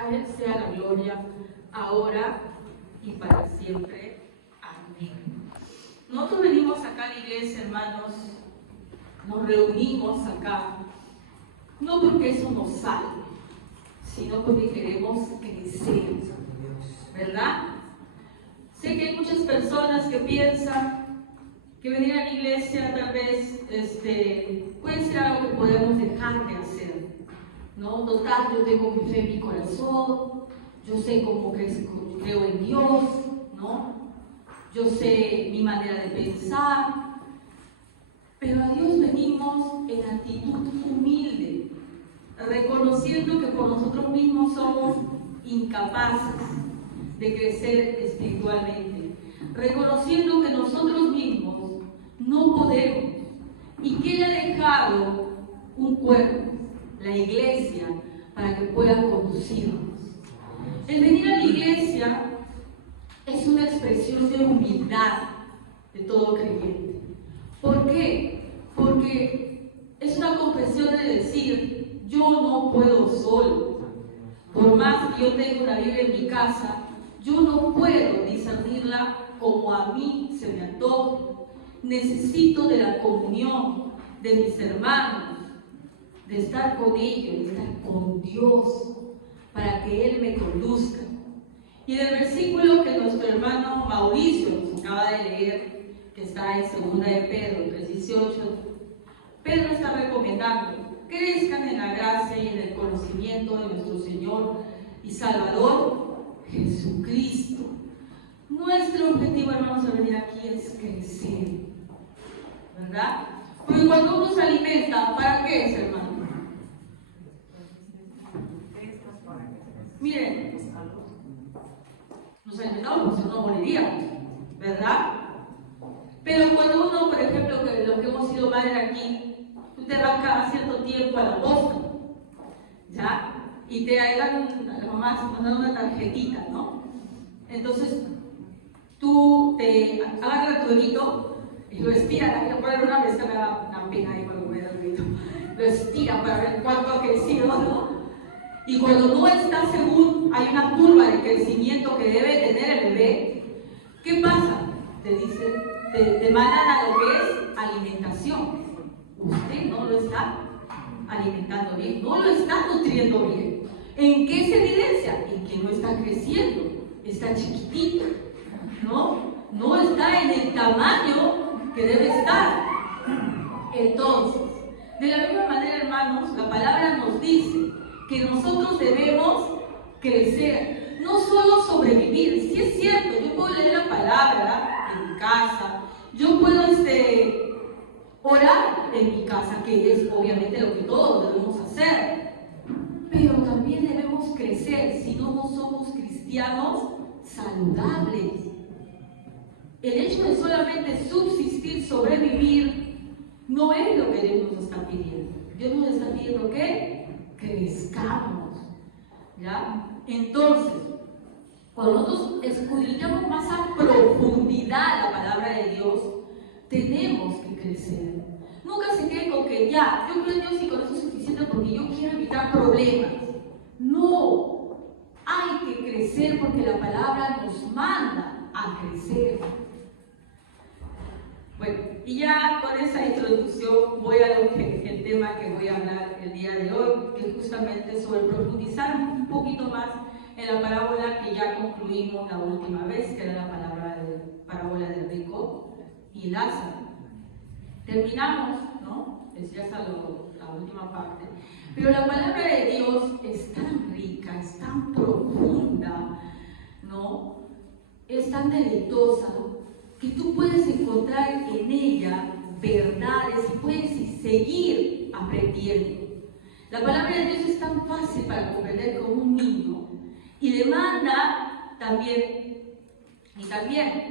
A Él sea la gloria, ahora y para siempre. Amén. Nosotros venimos acá a la iglesia, hermanos, nos reunimos acá, no porque eso nos salve, sino porque queremos crecer, ¿verdad? Sé que hay muchas personas que piensan que venir a la iglesia tal vez puede ser algo que podemos dejar de hacer, ¿no? Total, yo tengo mi fe en mi corazón, yo sé cómo creo en Dios, ¿no? Yo sé mi manera de pensar, pero a Dios venimos en actitud humilde, reconociendo que por nosotros mismos somos incapaces de crecer espiritualmente, reconociendo que nosotros mismos no podemos y que Él ha dejado un cuerpo, la iglesia, para que pueda conducirnos. El venir a la iglesia es una expresión de humildad de todo creyente. ¿Por qué? Porque es una confesión de decir, yo no puedo solo. Por más que yo tenga una Biblia en mi casa, yo no puedo discernirla como a mí se me antoje. Necesito de la comunión de mis hermanos, de estar con ellos, de estar con Dios, para que Él me conduzca. Y en el versículo que nuestro hermano Mauricio nos acaba de leer, que está en 2 de Pedro 3:18, Pedro está recomendando: crezcan en la gracia y en el conocimiento de nuestro Señor y Salvador Jesucristo. Nuestro objetivo, hermanos, al venir aquí es crecer, ¿verdad? Porque cuando uno se alimenta, ¿para qué es, hermano? Miren, nos alimentamos, porque no moriríamos, ¿verdad? Pero cuando uno, por ejemplo, que los que hemos sido madres aquí, tú te vas cada cierto tiempo a la posta, ¿ya? Y te dan, las mamás nos dan una tarjetita, ¿no? Entonces, tú te agarras tu bebito y lo estiras. A poner una vez que me da una pena ahí cuando me da el bebito. Lo estiras para ver cuánto ha crecido, ¿no? Y cuando no está según, hay una curva de crecimiento que debe tener el bebé, ¿qué pasa? Te dicen, te mandan a lo que es alimentación. Usted no lo está alimentando bien, no lo está nutriendo bien. ¿En qué se evidencia? En que no está creciendo, está chiquitito, no está en el tamaño que debe estar. Entonces, de la misma manera, hermanos, la palabra nos dice que nosotros debemos crecer, no solo sobrevivir. Si es cierto, yo puedo leer la palabra en mi casa, yo puedo orar en mi casa, que es obviamente lo que todos debemos hacer, pero también debemos crecer, si no, no somos cristianos saludables. El hecho de solamente subsistir, sobrevivir, no es lo que Dios nos está pidiendo. Dios nos está pidiendo que crezcamos, ¿ya? Entonces, cuando nosotros escudriñamos más a profundidad la palabra de Dios, tenemos que crecer. Nunca se quede con que ya, yo creo en Dios y con eso es suficiente porque yo quiero evitar problemas. No, hay que crecer porque la palabra nos manda a crecer. Bueno, y ya con esa introducción voy a el tema que voy a hablar el día de hoy, que es justamente sobre profundizar un poquito más en la parábola que ya concluimos la última vez, que era la parábola del rico y Lázaro. Terminamos, ¿no? Es ya hasta la última parte. Pero la palabra de Dios es tan rica, es tan profunda, ¿no? Es tan deleitosa, que tú puedes encontrar en ella verdades y puedes seguir aprendiendo. La palabra de Dios es tan fácil para comprender como un niño y demanda también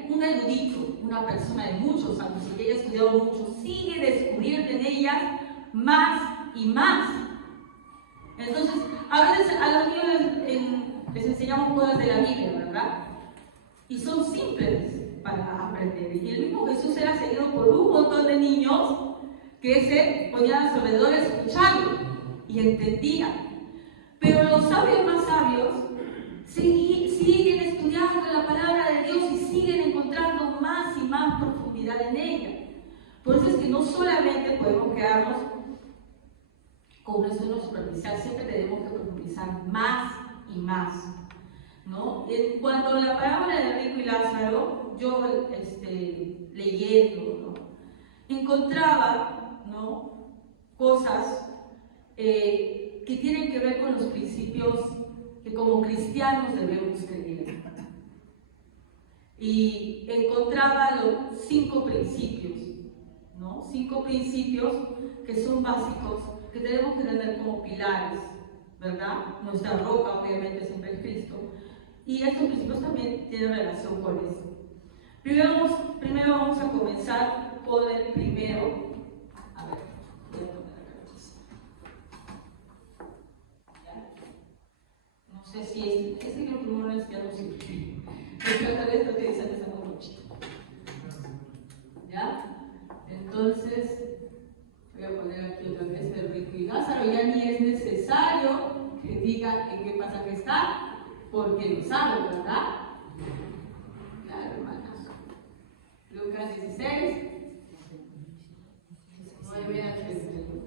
un erudito, una persona de muchos años y que haya estudiado mucho, sigue descubriendo en ella más y más. Entonces, a veces a los niños les enseñamos cosas de la Biblia, ¿verdad? Y son simples para aprender. Y el mismo Jesús era seguido por un montón de niños que se ponían a su alrededor escuchando y entendían. Pero los sabios más sabios siguen estudiando la palabra de Dios y siguen encontrando más y más profundidad en ella. Por eso es que no solamente podemos quedarnos con esto no superficial, siempre tenemos que profundizar más y más, ¿no? Cuando la parábola de Rico y Lázaro, yo leyendo, ¿no?, encontraba, ¿no?, cosas que tienen que ver con los principios que como cristianos debemos tener. Y encontraba los 5 principios, ¿no? 5 principios que son básicos, que tenemos que tener como pilares, ¿verdad? Nuestra roca, obviamente, siempre es Cristo. Y estos principios también tienen relación con esto. Primero vamos a comenzar con el primero. A ver, voy a poner acá. ¿Ya? No sé si es que lo primero es que ya no sé. Pero tal vez lo que dicen es algo mucho. ¿Ya? Entonces, voy a poner aquí otra vez el Rico y Lázaro. Ya ni es necesario que diga en qué pasaje está, porque lo saben, ¿verdad? Claro, hermanas. Lucas 16, 9 a 31.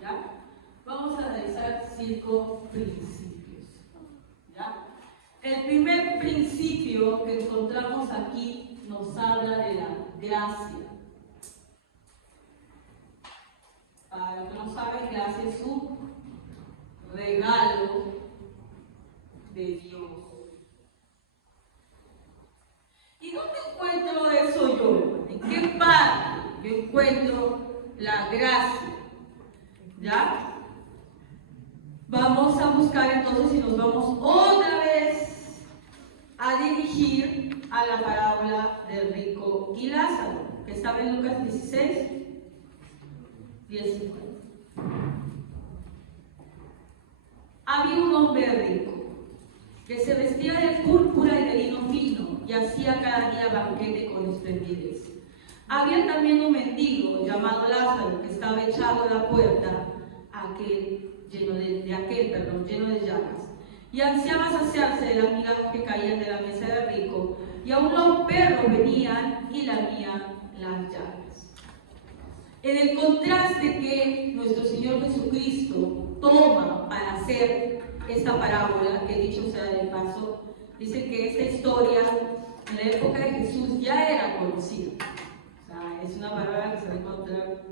¿Ya? Vamos a analizar 5 principios. ¿Ya? El primer principio que encontramos aquí nos habla de la gracia. Para los que no saben, gracia es un regalo de Dios. ¿Y dónde encuentro eso yo? ¿En qué parte yo encuentro la gracia? ¿Ya? Vamos a buscar entonces y nos vamos otra vez a dirigir a la parábola del rico y Lázaro, que estaba en Lucas 16, 19. Había un hombre rico que se vestía de púrpura y de lino fino y hacía cada día banquete con esplendidez. Había también un mendigo llamado Lázaro que estaba echado a la puerta lleno de llagas, y ansiaba saciarse de las migajas que caían de la mesa del rico, y aún los perros venían y lamían las llagas. En el contraste que nuestro Señor Jesucristo toma para hacer esta parábola, que dicho sea de paso, dice que esta historia en la época de Jesús ya era conocida. O sea, es una parábola que se va a encontrar,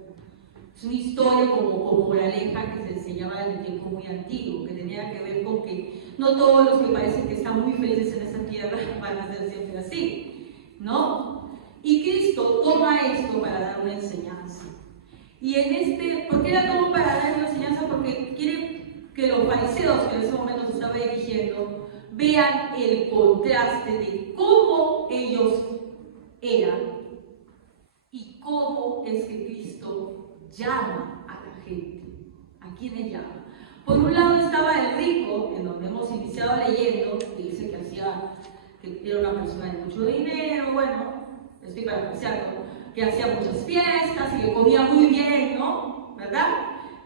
es una historia como moraleja que se enseñaba desde tiempo muy antiguo, que tenía que ver con que no todos los que parecen que están muy felices en esta tierra van a ser siempre así, ¿no? Y Cristo toma esto para dar una enseñanza. Y ¿por qué la toma para dar una enseñanza? Porque quiere que los fariseos que en ese momento se estaba dirigiendo vean el contraste de cómo ellos eran y cómo es que Cristo llama a la gente. ¿A quiénes llama? Por un lado estaba el rico, en donde hemos iniciado leyendo, que dice que era una persona de mucho dinero, bueno, estoy parafraseando, que hacía muchas fiestas y que comía muy bien, ¿no? ¿Verdad?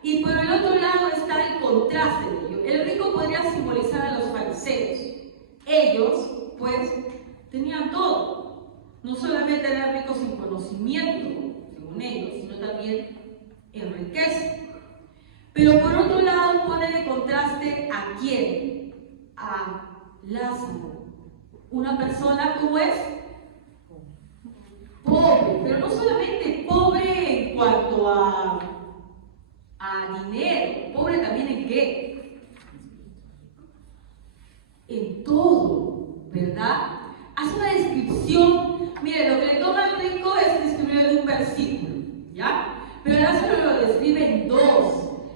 Y por el otro lado está el contraste de ello. El rico podría simbolizar a los fariseos. Ellos, pues, tenían todo. No solamente eran ricos en conocimiento, según ellos, sino también en riqueza. Pero por otro lado pone de contraste ¿a quién? A Lázaro. Una persona, ¿cómo es? Pobre, pero no solamente pobre en cuanto a dinero, pobre también en qué? En todo, ¿verdad? Hace una descripción, mire, lo que le toma al rico es describirlo en un versículo, ¿ya? Pero Lázaro lo describe en 2,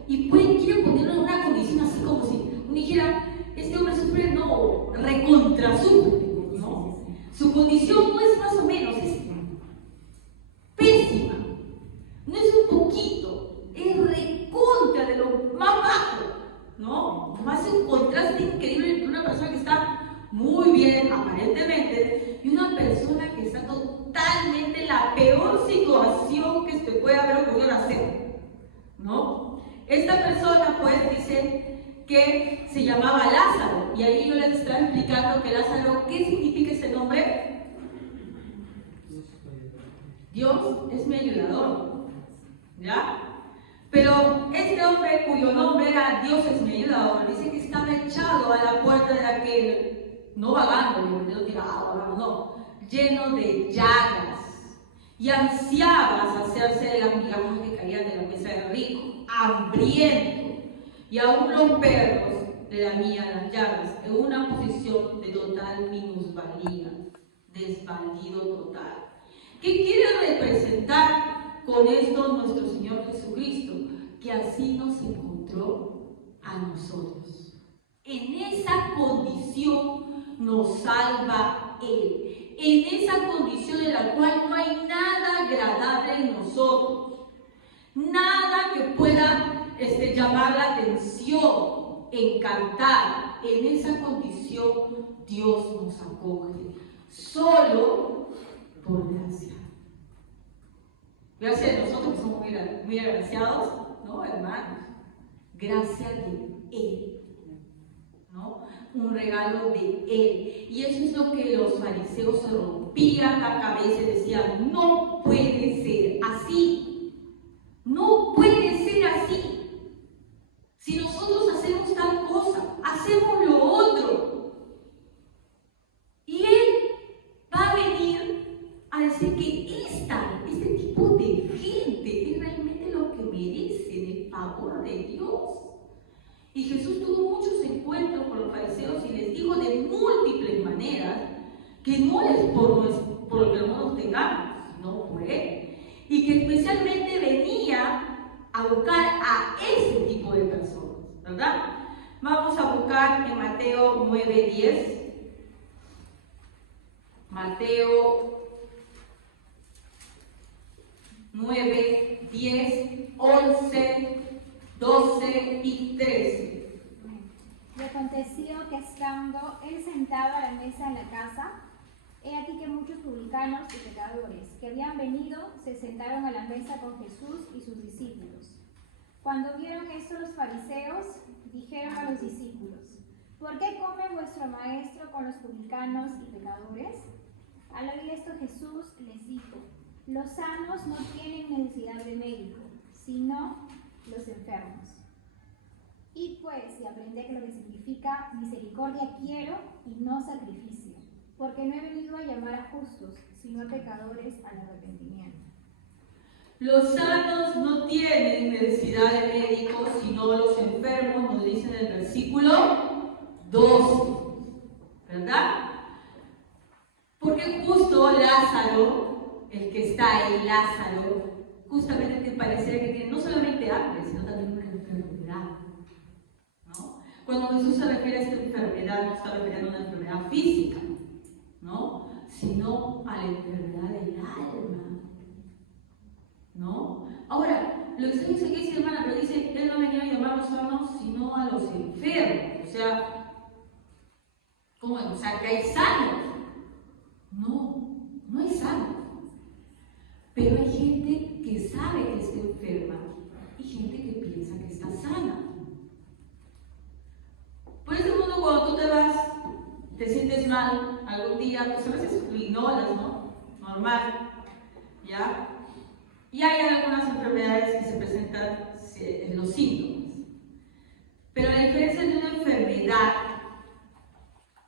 y quiere ponerlo en una condición así como si uno dijera, este hombre sufre, no, recontra sufre, ¿no? Su condición no es más o menos, es pésima, no es un poquito, es recontra de lo más bajo, ¿no? Más un contraste increíble entre una persona que está muy bien, aparentemente, y una persona que está totalmente en la peor situación que se puede haber ocurrido nacer, ¿no? Esta persona, pues, dice que se llamaba Lázaro. Y ahí yo les estaba explicando que Lázaro, ¿qué significa ese nombre? Dios es mi ayudador. ¿Ya? Pero este hombre cuyo nombre era Dios es mi ayudador, dice que estaba echado a la puerta de aquel, no vagando, ni tirado, no, lleno de llagas, y ansiaba hacerse de las migajas que caían de la mesa del rico, hambriento, y aún los perros le lamían las llagas, en una posición de total minusvalía, desvalido total. ¿Qué quiere representar con esto nuestro Señor Jesucristo? Que así nos encontró a nosotros. En esa condición nos salva Él. En esa condición en la cual no hay nada agradable en nosotros. Nada que pueda llamar la atención, encantar. En esa condición Dios nos acoge. Solo por gracia. Gracias a nosotros que somos muy agraciados, ¿no, hermanos? Gracia de Él, ¿no? Un regalo de Él. Y eso es lo que los fariseos se rompían la cabeza y decían, no puede ser así. No puede ser así. Si nosotros hacemos tal cosa, hacemos lo otro. Y Él va a venir a decir que este tipo de gente es realmente lo que merece el favor de Dios. Y Jesús tuvo muchos encuentros con los fariseos y les dijo de múltiples maneras que no es por lo que nosotros tengamos, sino por Él. Y que especialmente venía a buscar a ese tipo de personas, ¿verdad? Vamos a buscar en Mateo 9:10. Mateo 9, 10, 11, 12 y 13. Y aconteció que estando él sentado a la mesa en la casa, he aquí que muchos publicanos y pecadores que habían venido se sentaron a la mesa con Jesús y sus discípulos. Cuando vieron esto los fariseos, dijeron a los discípulos, ¿por qué come vuestro maestro con los publicanos y pecadores? Al oír esto Jesús les dijo, los sanos no tienen necesidad de médico, sino los enfermos. Y pues, y aprended lo que significa misericordia quiero y no sacrificio, porque no he venido a llamar a justos, sino a pecadores al arrepentimiento. Los sanos no tienen necesidad de médicos, sino los enfermos, nos dice en el versículo 12, ¿verdad? Porque justo Lázaro, el que está ahí, Lázaro, justamente te pareciera que tiene no solamente hambre, sino también una enfermedad, ¿no? Cuando Jesús se refiere a esta enfermedad, no está refiriendo a una enfermedad física, ¿no? Sino a la enfermedad del alma, ¿no? Ahora, lo que se dice aquí, sí, hermana, pero dice, Él no venía a llamar a los sanos, sino a los enfermos. O sea, ¿cómo? O sea, que hay sanos. No, no hay sanos. Pero hay gente que sabe que está enferma y gente que piensa que está sana. Por ese mundo, cuando tú te vas, te sientes mal algún día, pues a veces lo ignoras, ¿no? Normal, ¿ya? Y hay algunas enfermedades que se presentan en los síntomas. Pero la diferencia de una enfermedad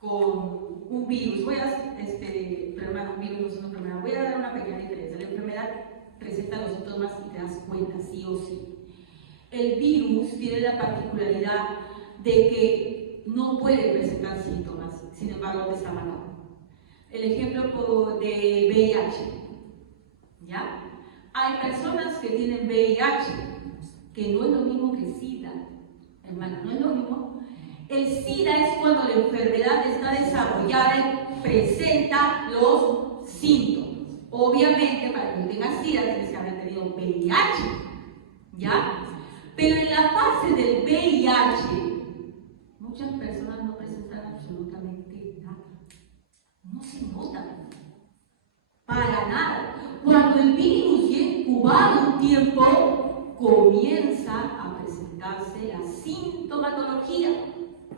con un virus, pero un virus no es una enfermedad, voy a dar una pequeña diferencia. La enfermedad presenta los síntomas y te das cuenta sí o sí. El virus tiene la particularidad de que no puede presentar síntomas, sin embargo te está matando. El ejemplo de VIH, ¿ya? Hay personas que tienen VIH, que no es lo mismo que SIDA, hermano, no es lo mismo. El SIDA es cuando la enfermedad está desarrollada y presenta los síntomas. Obviamente, para que tengas SIDA tienes que haber tenido VIH, ¿ya? Pero en la fase del VIH, muchas personas no presentan absolutamente nada. No se notan. Para nada. Cuando el virus ya incubado un tiempo, comienza a presentarse la sintomatología,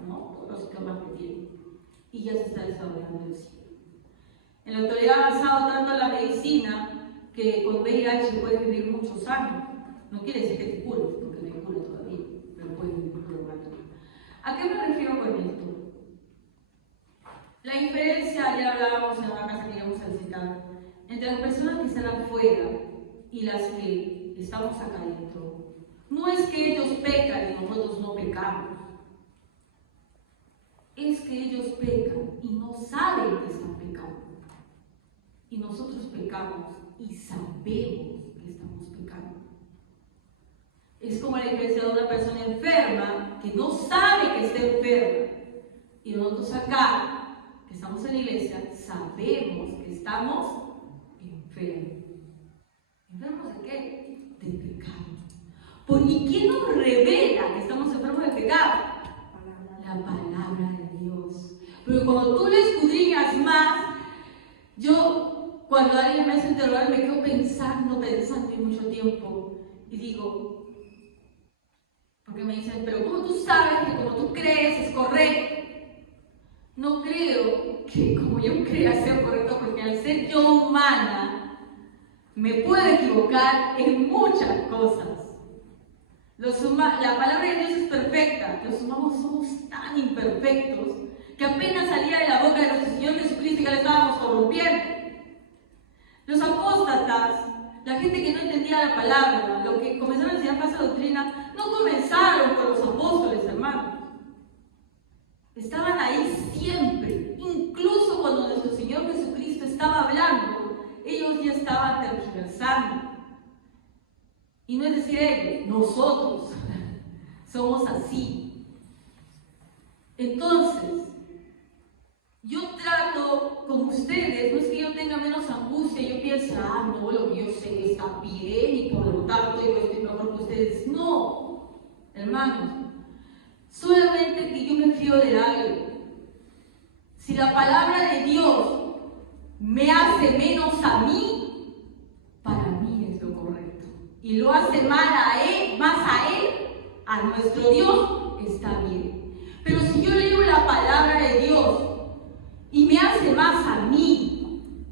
¿no? Todos los síntomas que tiene, y ya se está desarrollando el SIDA. En la actualidad ha avanzado tanto la medicina que con VIH puedes vivir muchos años. No quiere decir que te cures, porque no hay cura todavía, pero puedes vivir por un rato. ¿A qué me refiero con esto? La diferencia, ya hablábamos en una casa que íbamos a visitar, entre las personas que están afuera y las que estamos acá adentro. No es que ellos pecan y nosotros no pecamos. Es que ellos pecan y no saben que están pecando. Y nosotros pecamos y sabemos que estamos pecando. Es como la diferencia de una persona enferma que no sabe que está enferma. Y nosotros acá, que estamos en la iglesia, sabemos que estamos enfermos. ¿Enfermos de qué? De pecado. ¿Y quién nos revela que estamos enfermos de pecado? La palabra de Dios. Pero cuando tú le escudriñas más, yo, cuando alguien me hace interrogar, me quedo pensando y mucho tiempo. Y digo, porque me dicen, pero ¿cómo tú sabes que como tú crees es correcto? No creo que como yo crea sea correcto, porque al ser yo humana, me puedo equivocar en muchas cosas. La palabra de Dios es perfecta. Los humanos somos tan imperfectos que apenas salía de la boca de nuestro Señor Jesucristo ya le estábamos corrompiendo. Los apóstatas, la gente que no entendía la palabra, los que comenzaron a enseñar falsa doctrina, no comenzaron con los apóstoles, hermanos. Estaban ahí siempre. Incluso cuando nuestro Señor Jesucristo estaba hablando, ellos ya estaban tergiversando. Y no es decir ellos, nosotros somos así. Entonces, yo trato con ustedes, no es que yo tenga menos angustia, yo pienso, no, lo que yo sé está bien y por lo tanto yo estoy mejor que ustedes. No, hermanos, solamente que yo me fío de algo. Si la palabra de Dios me hace menos a mí, para mí es lo correcto. Y lo hace mal a él, más a él, a nuestro Dios, está bien. Pero si yo leo la palabra de Dios y me hace más a mí,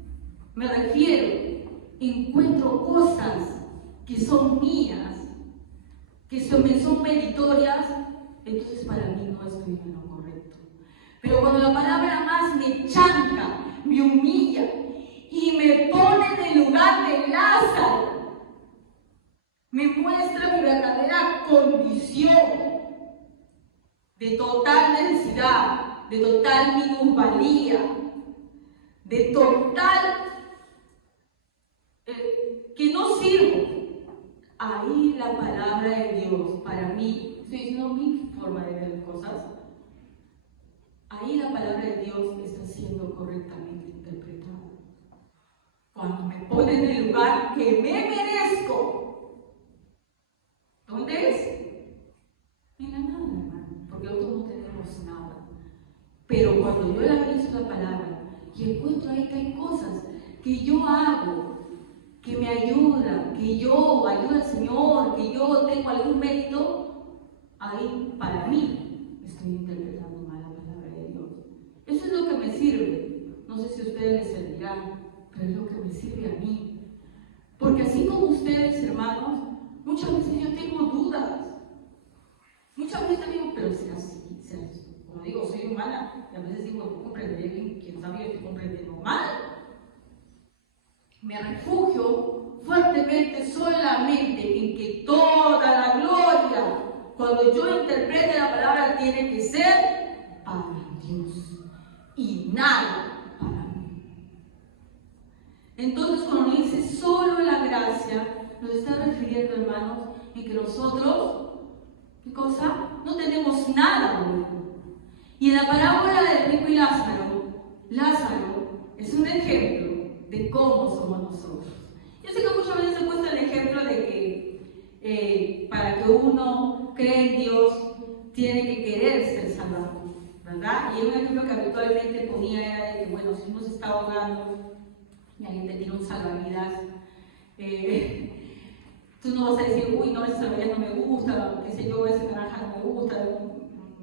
me refiero, encuentro cosas que son mías, que me son meritorias, entonces para mí no estoy en lo correcto. Pero cuando la palabra más me chanca, me humilla y me pone en el lugar de Lázaro, me muestra mi verdadera condición de total necesidad, de total minusvalía, de total que no sirvo. Ahí la palabra de Dios, para mí, estoy diciendo mi forma de ver las cosas, ahí la palabra de Dios está siendo correctamente interpretada. Cuando me pone en el lugar que me merezco. ¿Dónde es? En la nada, hermano, porque nosotros no tenemos nada. Pero cuando yo analizo la palabra y encuentro ahí que hay cosas que yo hago, que me ayudan, que yo ayudo al Señor, que yo tengo algún mérito, ahí para mí estoy interpretando mal la palabra de Dios. Eso es lo que me sirve. No sé si a ustedes les servirá, pero es lo que me sirve a mí. Porque así como ustedes, hermanos, muchas veces yo tengo dudas. Muchas veces también, pero será así, como digo, soy humana, y a veces digo, no comprenderé bien, quién sabe, yo estoy comprendiendo mal. Me refugio fuertemente solamente en que toda la gloria, cuando yo interprete la palabra, tiene que ser para Dios y nada para mí. Entonces, cuando dice solo la gracia, nos está refiriendo, hermanos, en que nosotros, ¿qué cosa? No tenemos nada bueno. Y en la parábola del rico y Lázaro es un ejemplo de cómo somos nosotros. Yo sé que muchas veces he puesto el ejemplo de que para que uno cree en Dios tiene que querer ser salvado, ¿verdad? Y un ejemplo que habitualmente ponía era de que, bueno, si uno se está ahogando y alguien te tira un salvavidas, Tú no vas a decir, uy, no, esa cerveza no me gusta, qué sé yo, esa naranja no me gusta,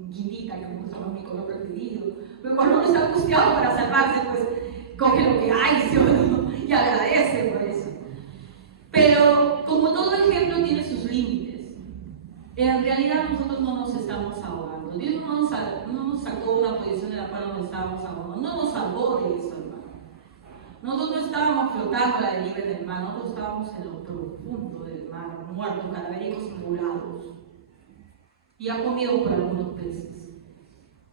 guindita que me gusta más mi color preferido. Pero cuando uno está angustiado para salvarse, pues coge lo que hay, ¿sí o no? Y agradece por eso. Pero como todo ejemplo tiene sus límites, en realidad nosotros no nos estamos ahogando. Dios no nos sacó de una posición en la cual nos estábamos ahogando, no nos salvó de eso, hermano. Nosotros no estábamos flotando a la deriva del mar, nosotros estábamos en lo profundo del mar, muertos, cadavéricos y volados. Y ha comido por algunos peces.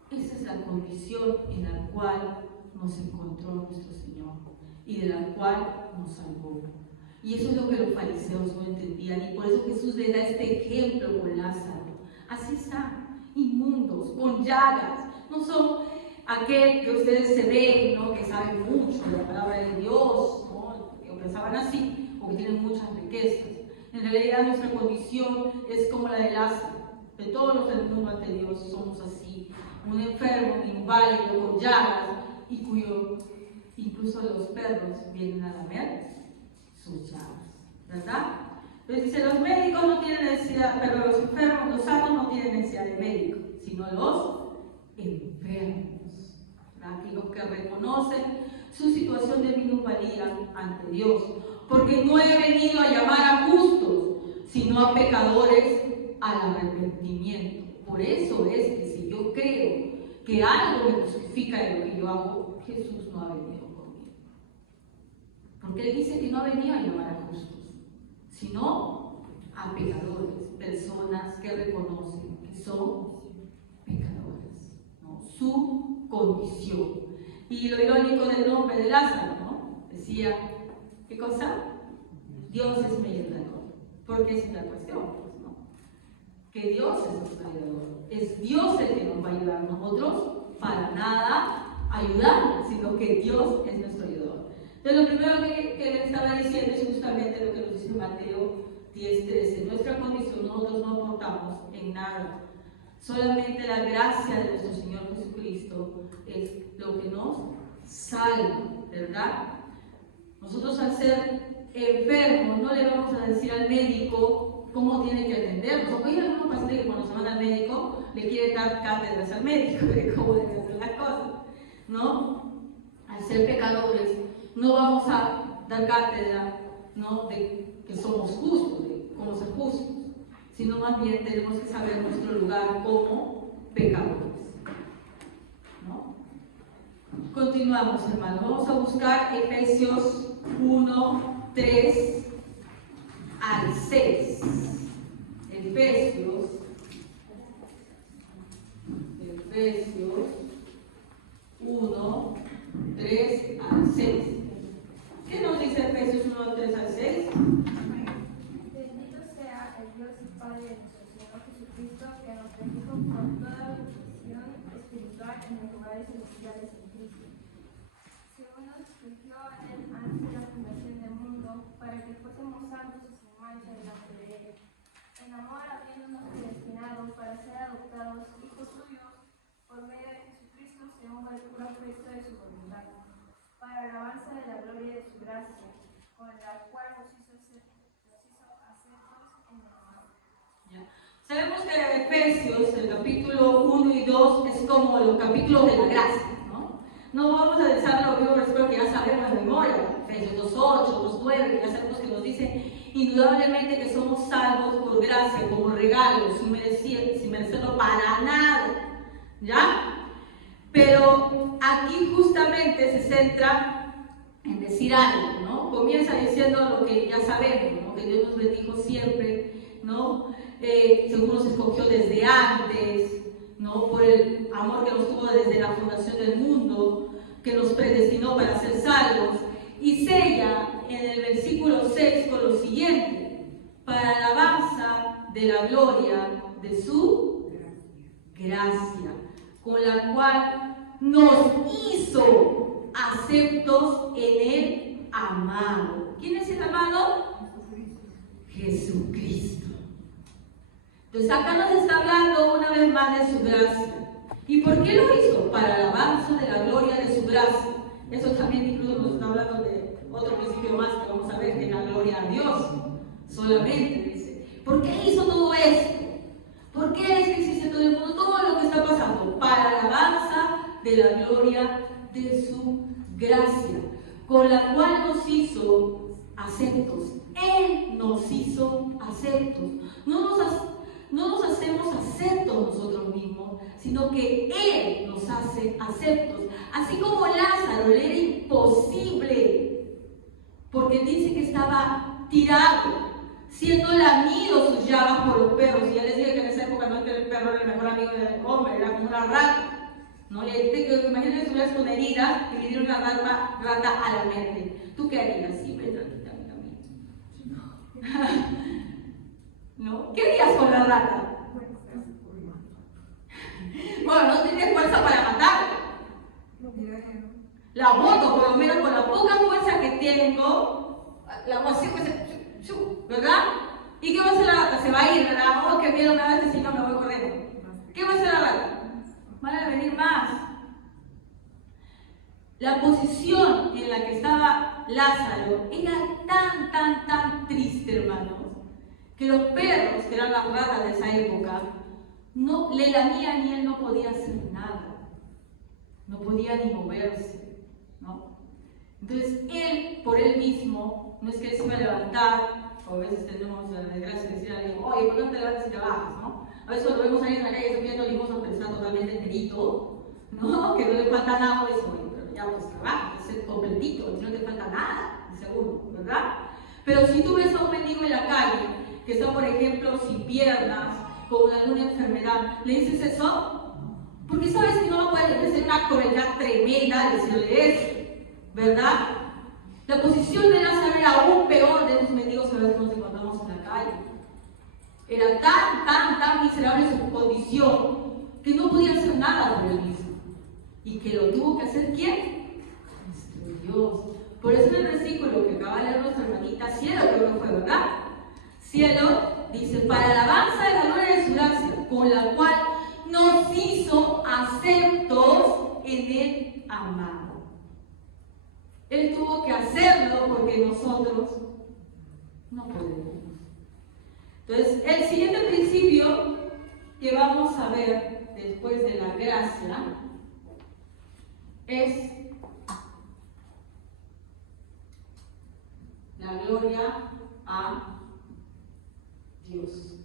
Esa es la condición en la cual nos encontró nuestro Señor y de la cual nos salvó. Y eso es lo que los fariseos no entendían, y por eso Jesús les da este ejemplo con Lázaro. Así están, inmundos, con llagas. No son aquel que ustedes se ven, ¿no?, que saben mucho de la palabra de Dios, ¿no?, que pensaban así, o que tienen muchas riquezas. En realidad nuestra condición es como la de Lázaro. De todos los del mundo ante Dios somos así, un enfermo, un inválido, con llagas, y cuyo incluso los perros vienen a lamer sus llagas, ¿verdad? Entonces dice, los médicos no tienen necesidad, pero los enfermos, los sanos no tienen necesidad de médico, sino los enfermos, ¿verdad? Aquellos que reconocen su situación de minusvalía ante Dios, porque no he venido a llamar a justos, sino a pecadores al arrepentimiento. Por eso es que si yo creo que algo me justifica de lo que yo hago, Jesús no ha venido conmigo. Porque Él dice que no ha venido a llamar a justos, sino a pecadores, personas que reconocen que son pecadores, ¿no?, su condición. Y lo irónico del nombre de Lázaro, ¿no?, decía, ¿qué cosa? Dios es mi ayudador. Porque esa es la cuestión, pues, ¿no? Que Dios es nuestro ayudador. Es Dios el que nos va a ayudar. Nosotros para nada ayudar, sino que Dios es nuestro ayudador. Entonces lo primero que le estaba diciendo es justamente lo que nos dice Mateo 10:13. Nuestra condición, nosotros no aportamos en nada. Solamente la gracia de nuestro Señor Jesucristo es lo que nos salva, ¿verdad? Nosotros al ser enfermos no le vamos a decir al médico cómo tiene que atendernos. Porque hay algunos pacientes que cuando se van al médico le quieren dar cátedras al médico de cómo deben hacer las cosas, ¿no? Al ser pecadores no vamos a dar cátedra, ¿no?, de que somos justos, de cómo ser justos, sino más bien tenemos que saber nuestro lugar como pecadores, ¿no? Continuamos, hermanos. Vamos a buscar Efesios 1:3 al 6. Efesios 1:3 al 6. ¿Qué nos dice Efesios 1:3 al 6? Bendito sea el Dios y Padre de nuestro Señor Jesucristo, que nos bendijo con toda bendición espiritual en los lugares celestiales en Cristo, según nos escogió en él antes de la fundación del mundo, para que fuésemos santos y sin mancha delante de él. En amor, habiéndonos predestinado para ser adoptados hijos suyos por medio de Jesucristo, según el puro afecto de su voluntad, para alabanza de la gloria de su gracia, con la cual nos hizo aceptos en el amor. Sabemos que Efesios, el capítulo 1 y 2, es como los capítulos de la gracia, ¿no? No vamos a pensar los mismos versículos que ya sabemos de memoria, Efesios 2:8, 2:9, que ya sabemos que nos dice indudablemente que somos salvos por gracia, como regalo, sin merecerlo para nada, ¿ya? Pero aquí justamente se centra en decir algo, ¿no? Comienza diciendo lo que ya sabemos, ¿no?, que Dios nos bendijo siempre, ¿no? Según nos escogió desde antes, ¿no?, por el amor que nos tuvo desde la fundación del mundo, que nos predestinó para ser salvos, y sella en el versículo 6 con lo siguiente: para alabanza de la gloria de su gracia, con la cual nos hizo aceptos en el amado. ¿Quién es el amado? Jesucristo. Entonces acá nos está hablando una vez más de su gracia. ¿Y por qué lo hizo? Para alabanza de la gloria de su gracia. Eso también incluso nos está hablando de otro principio más que vamos a ver, que es la gloria a Dios. solamente, dice. ¿Por qué hizo todo esto? ¿Por qué es que existe todo el mundo? Todo lo que está pasando para la alabanza de la gloria de su gracia, con la cual nos hizo aceptos. Él nos hizo aceptos. No nos hacemos aceptos nosotros mismos, sino que Él nos hace aceptos. Así como Lázaro le era imposible, porque dice que estaba tirado, siendo lamido sus llagas por los perros. Y ya les dije que en esa época no era el perro, era el mejor amigo del hombre, era como una rata. ¿No? Y imagínense si estuvieras con heridas y le dieron una rata a la mente. ¿Tú qué harías? Sí, me tranquila a mí. ¿No? ¿Qué harías con la rata? Bueno, no tienes fuerza para matarla. La boto, por lo menos con la poca fuerza que tengo, la voy a hacer, ¿verdad? ¿Y qué va a hacer la rata? Se va a ir, ¿verdad? Oh, qué miedo, una vez si no me voy corriendo. ¿Qué va a hacer la rata? Van a venir más. La posición en la que estaba Lázaro era tan triste, hermanos, que los perros, que eran las ratas de esa época, no le lamían y él no podía hacer nada. No podía ni moverse, ¿no? Entonces él, por él mismo, no es que él se iba a levantar, o a veces tenemos la desgracia de decir a alguien, oye, ¿por qué no te levantas y te bajas, no? A veces cuando vemos a alguien en la calle subiendo limosna, pero está totalmente enterito, ¿no? Que no le falta nada, pues, oye, pero ya pues trabaja, es completito, si no te falta nada, seguro, ¿verdad? Pero si tú ves a un mendigo en la calle, que está, por ejemplo, sin piernas, con alguna enfermedad, ¿le dices eso? Porque sabes que no va a poder hacer una crueldad tremenda decirle eso, ¿verdad? La posición de Lázaro era aún peor de los mendigos que a veces nos encontramos en la calle. Era tan miserable su condición que no podía hacer nada por él mismo. ¿Y que lo tuvo que hacer quién? Nuestro Dios. Por eso en el versículo que acaba de leer nuestra hermanita Cielo, creo que fue, ¿verdad? Cielo dice, para alabanza de la gloria de su gracia, con la cual nos hizo aceptos en el amado. Él tuvo que hacerlo porque nosotros no podemos. Entonces, el siguiente principio que vamos a ver después de la gracia es la gloria a Dios.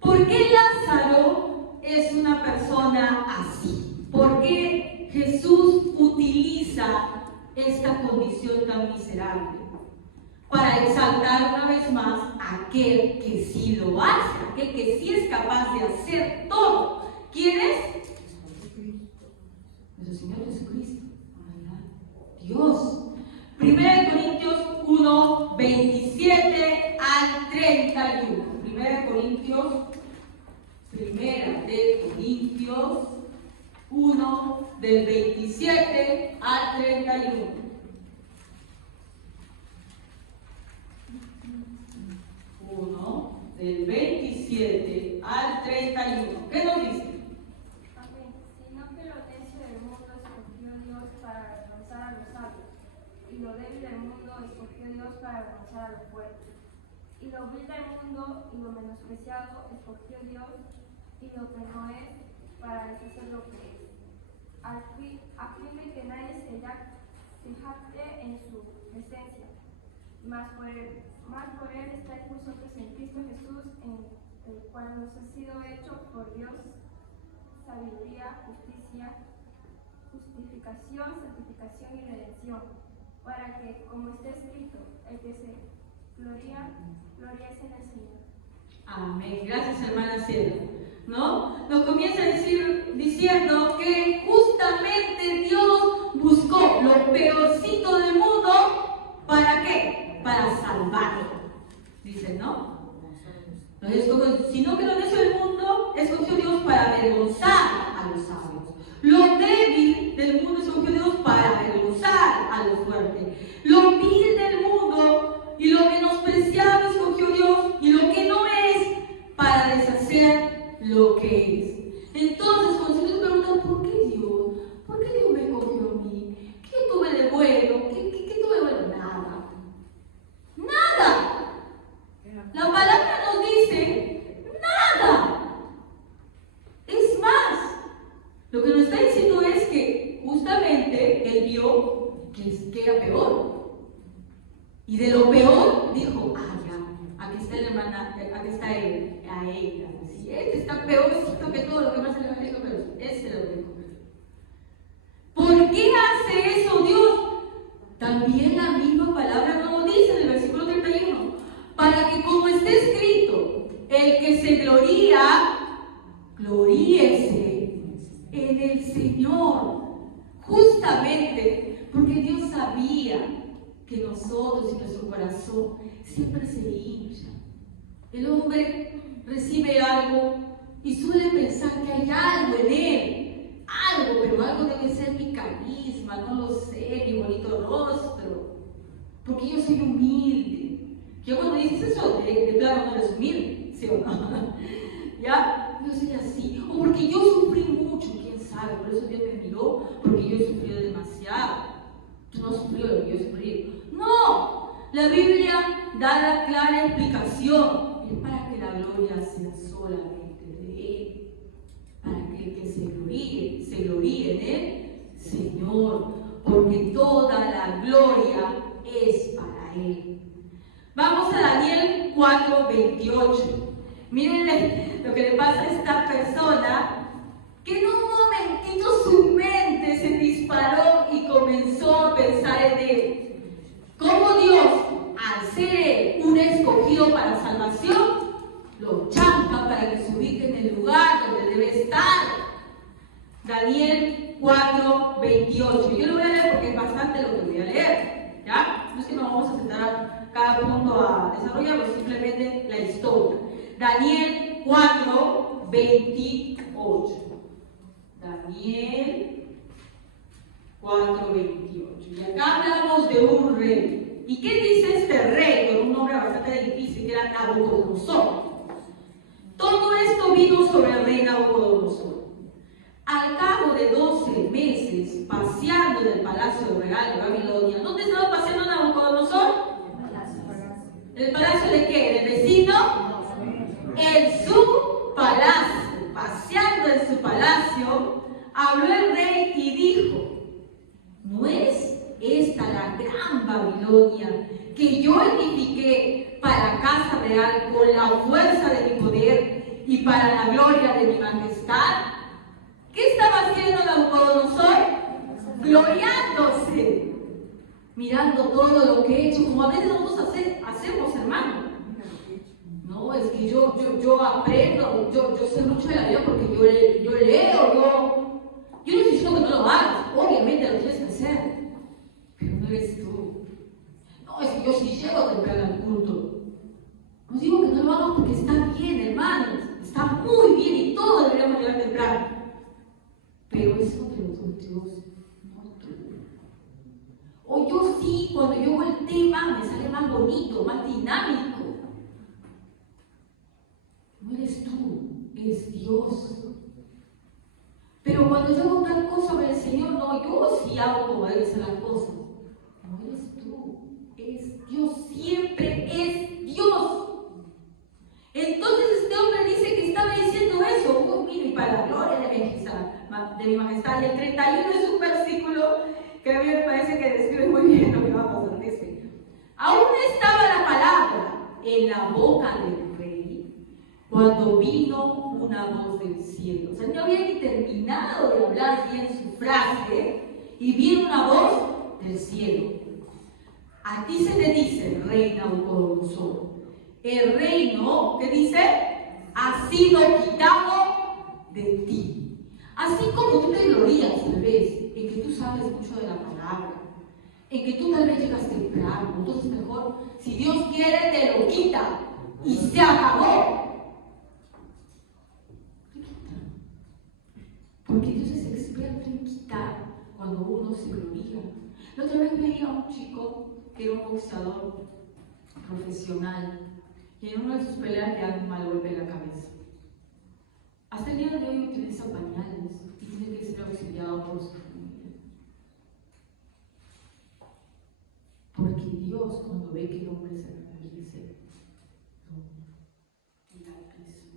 ¿Por qué Lázaro es una persona así? ¿Por qué Jesús utiliza esta condición tan miserable? Para exaltar una vez más a aquel que sí lo hace, aquel que sí es capaz de hacer todo. ¿Quién es? Nuestro Señor Jesucristo. Dios. 1 Corintios 1, 27 al 31. 1 Corintios 1, del 27 al 31. 1, del 27 al 31. ¿Qué nos dice? Sino que lo necio del mundo escogió Dios para avergonzar a los sabios, y lo débil del mundo escogió Dios para avergonzar a los fuertes. Y lo vil del mundo y lo menospreciado escogió Dios, y lo que no es, para deshacer lo que es, a fin de que nadie se jacte en su presencia. Mas por él estáis vosotros en Cristo Jesús, en el cual nos ha sido hecho por Dios sabiduría, justicia, justificación, santificación y redención, para que, como está escrito, el que se gloria en el Señor. Amén. Gracias, hermana Cielo. ¿No? Nos comienza a decir, diciendo que justamente Dios buscó lo peorcito del mundo. ¿Para qué? Para salvarlo. Dicen, ¿no? Sino que lo necio del mundo escogió Dios para avergonzar a los sabios. Lo débil del mundo escogió Dios para avergonzar a los fuertes. Lo vil del mundo y lo menospreciado escogió Dios, y lo que no es, para deshacer lo que es. Entonces, cuando se nos preguntan, ¿por qué Dios? ¿Por qué Dios me escogió a mí? ¿Qué tuve de bueno? ¿Qué tuve de bueno? Nada. Nada. Lo que nos está diciendo es que justamente él vio que era peor. Y de lo peor dijo, ya, aquí está la hermana, aquí está él, a ella. Si este está peorcito que todo lo que más se le va a decir, pero ese lo dijo. ¿Por qué hace eso Dios? También la misma palabra nos lo dice en el versículo 31. Para que como está escrito, el que se gloría, gloríese en el Señor. Justamente porque Dios sabía que nosotros y nuestro corazón siempre se hincha. El hombre recibe algo y suele pensar que hay algo en él. Algo, pero algo debe ser mi carisma, no lo sé, mi bonito rostro. Porque yo soy humilde. Que cuando dices eso, de plano no eres humilde, ¿sí o no? ¿Ya? Yo soy así. O porque yo sufrí mucho, quién sabe. Por eso Dios me miró, porque yo he sufrido demasiado. Tú no has sufrido lo que yo he sufrido. No, la Biblia da la clara explicación. Es para que la gloria sea solamente de Él. Para que el que se gloríe en Él, Señor. Porque toda la gloria es para Él. Vamos a Daniel 4:28. Miren lo que le pasa a esta persona, que en un momentito su mente se disparó y comenzó a pensar en él. Cómo Dios, al ser un escogido para salvación, lo chanca para que se ubique en el lugar donde debe estar. Daniel 4:28. Yo lo voy a leer porque es bastante lo que voy a leer. ¿Ya? No es que nos vamos a sentar a cada punto a desarrollarlo, simplemente la historia. Daniel 4:28. Daniel 4:28. Y acá hablamos de un rey. ¿Y qué dice este rey? Con un nombre bastante difícil, que era Nabucodonosor. Todo esto vino sobre el rey Nabucodonosor. Al cabo de 12 meses, paseando en el palacio real de Babilonia. ¿Dónde estaba paseando Nabucodonosor? ¿En el palacio de qué? ¿Del vecino? En su palacio. Paseando en su palacio, habló el rey y dijo: ¿no es esta la gran Babilonia que yo edifiqué para casa real con la fuerza de mi poder y para la gloria de mi majestad? ¿Qué estaba haciendo Nabucodonosor? Gloriándose, mirando todo lo que he hecho, como a veces nosotros hacemos, hermano. No, es que yo aprendo, yo sé mucho de la Biblia porque yo leo, yo no estoy diciendo que no lo hagas, obviamente lo tienes que hacer, pero no eres tú. No, es que yo sí llego temprano al culto. No digo que no lo hagas porque está bien, hermanos, está muy bien y todos deberíamos llegar temprano. Pero eso te lo dio Dios, no tú. O yo sí, cuando yo hago el tema me sale más bonito, más dinámico. No eres tú, es Dios. Pero cuando yo hago tal cosa para el Señor, no, yo sí hago como deben ser las cosas. No eres tú, es Dios, siempre es Dios. Entonces este hombre dice que estaba diciendo eso, mire, para la gloria de mi majestad. Y el 31 es un versículo que a mí me parece que describe muy bien lo que va a pasar. Dice: aún estaba la palabra en la boca del rey cuando vino una voz del cielo. O sea, no había ni terminado de hablar bien su frase y vino una voz del cielo: a ti se te dice, rey Nabucodonosor, el reino, ¿qué dice? Ha sido quitado de ti. Así como tú te glorías, tal vez, en que tú sabes mucho de la palabra, en que tú tal vez llegas temprano, entonces mejor, si Dios quiere, te lo quita y se acabó. Te quita. Porque Dios es experto en quitar cuando uno se gloría. La otra vez veía a un chico que era un boxeador profesional y en una de sus peleas le dan un mal golpe en la cabeza. Hasta el día de hoy utiliza pañales y tiene que ser auxiliado por su familia. Porque Dios, cuando ve que el hombre se realice, lo tira al piso.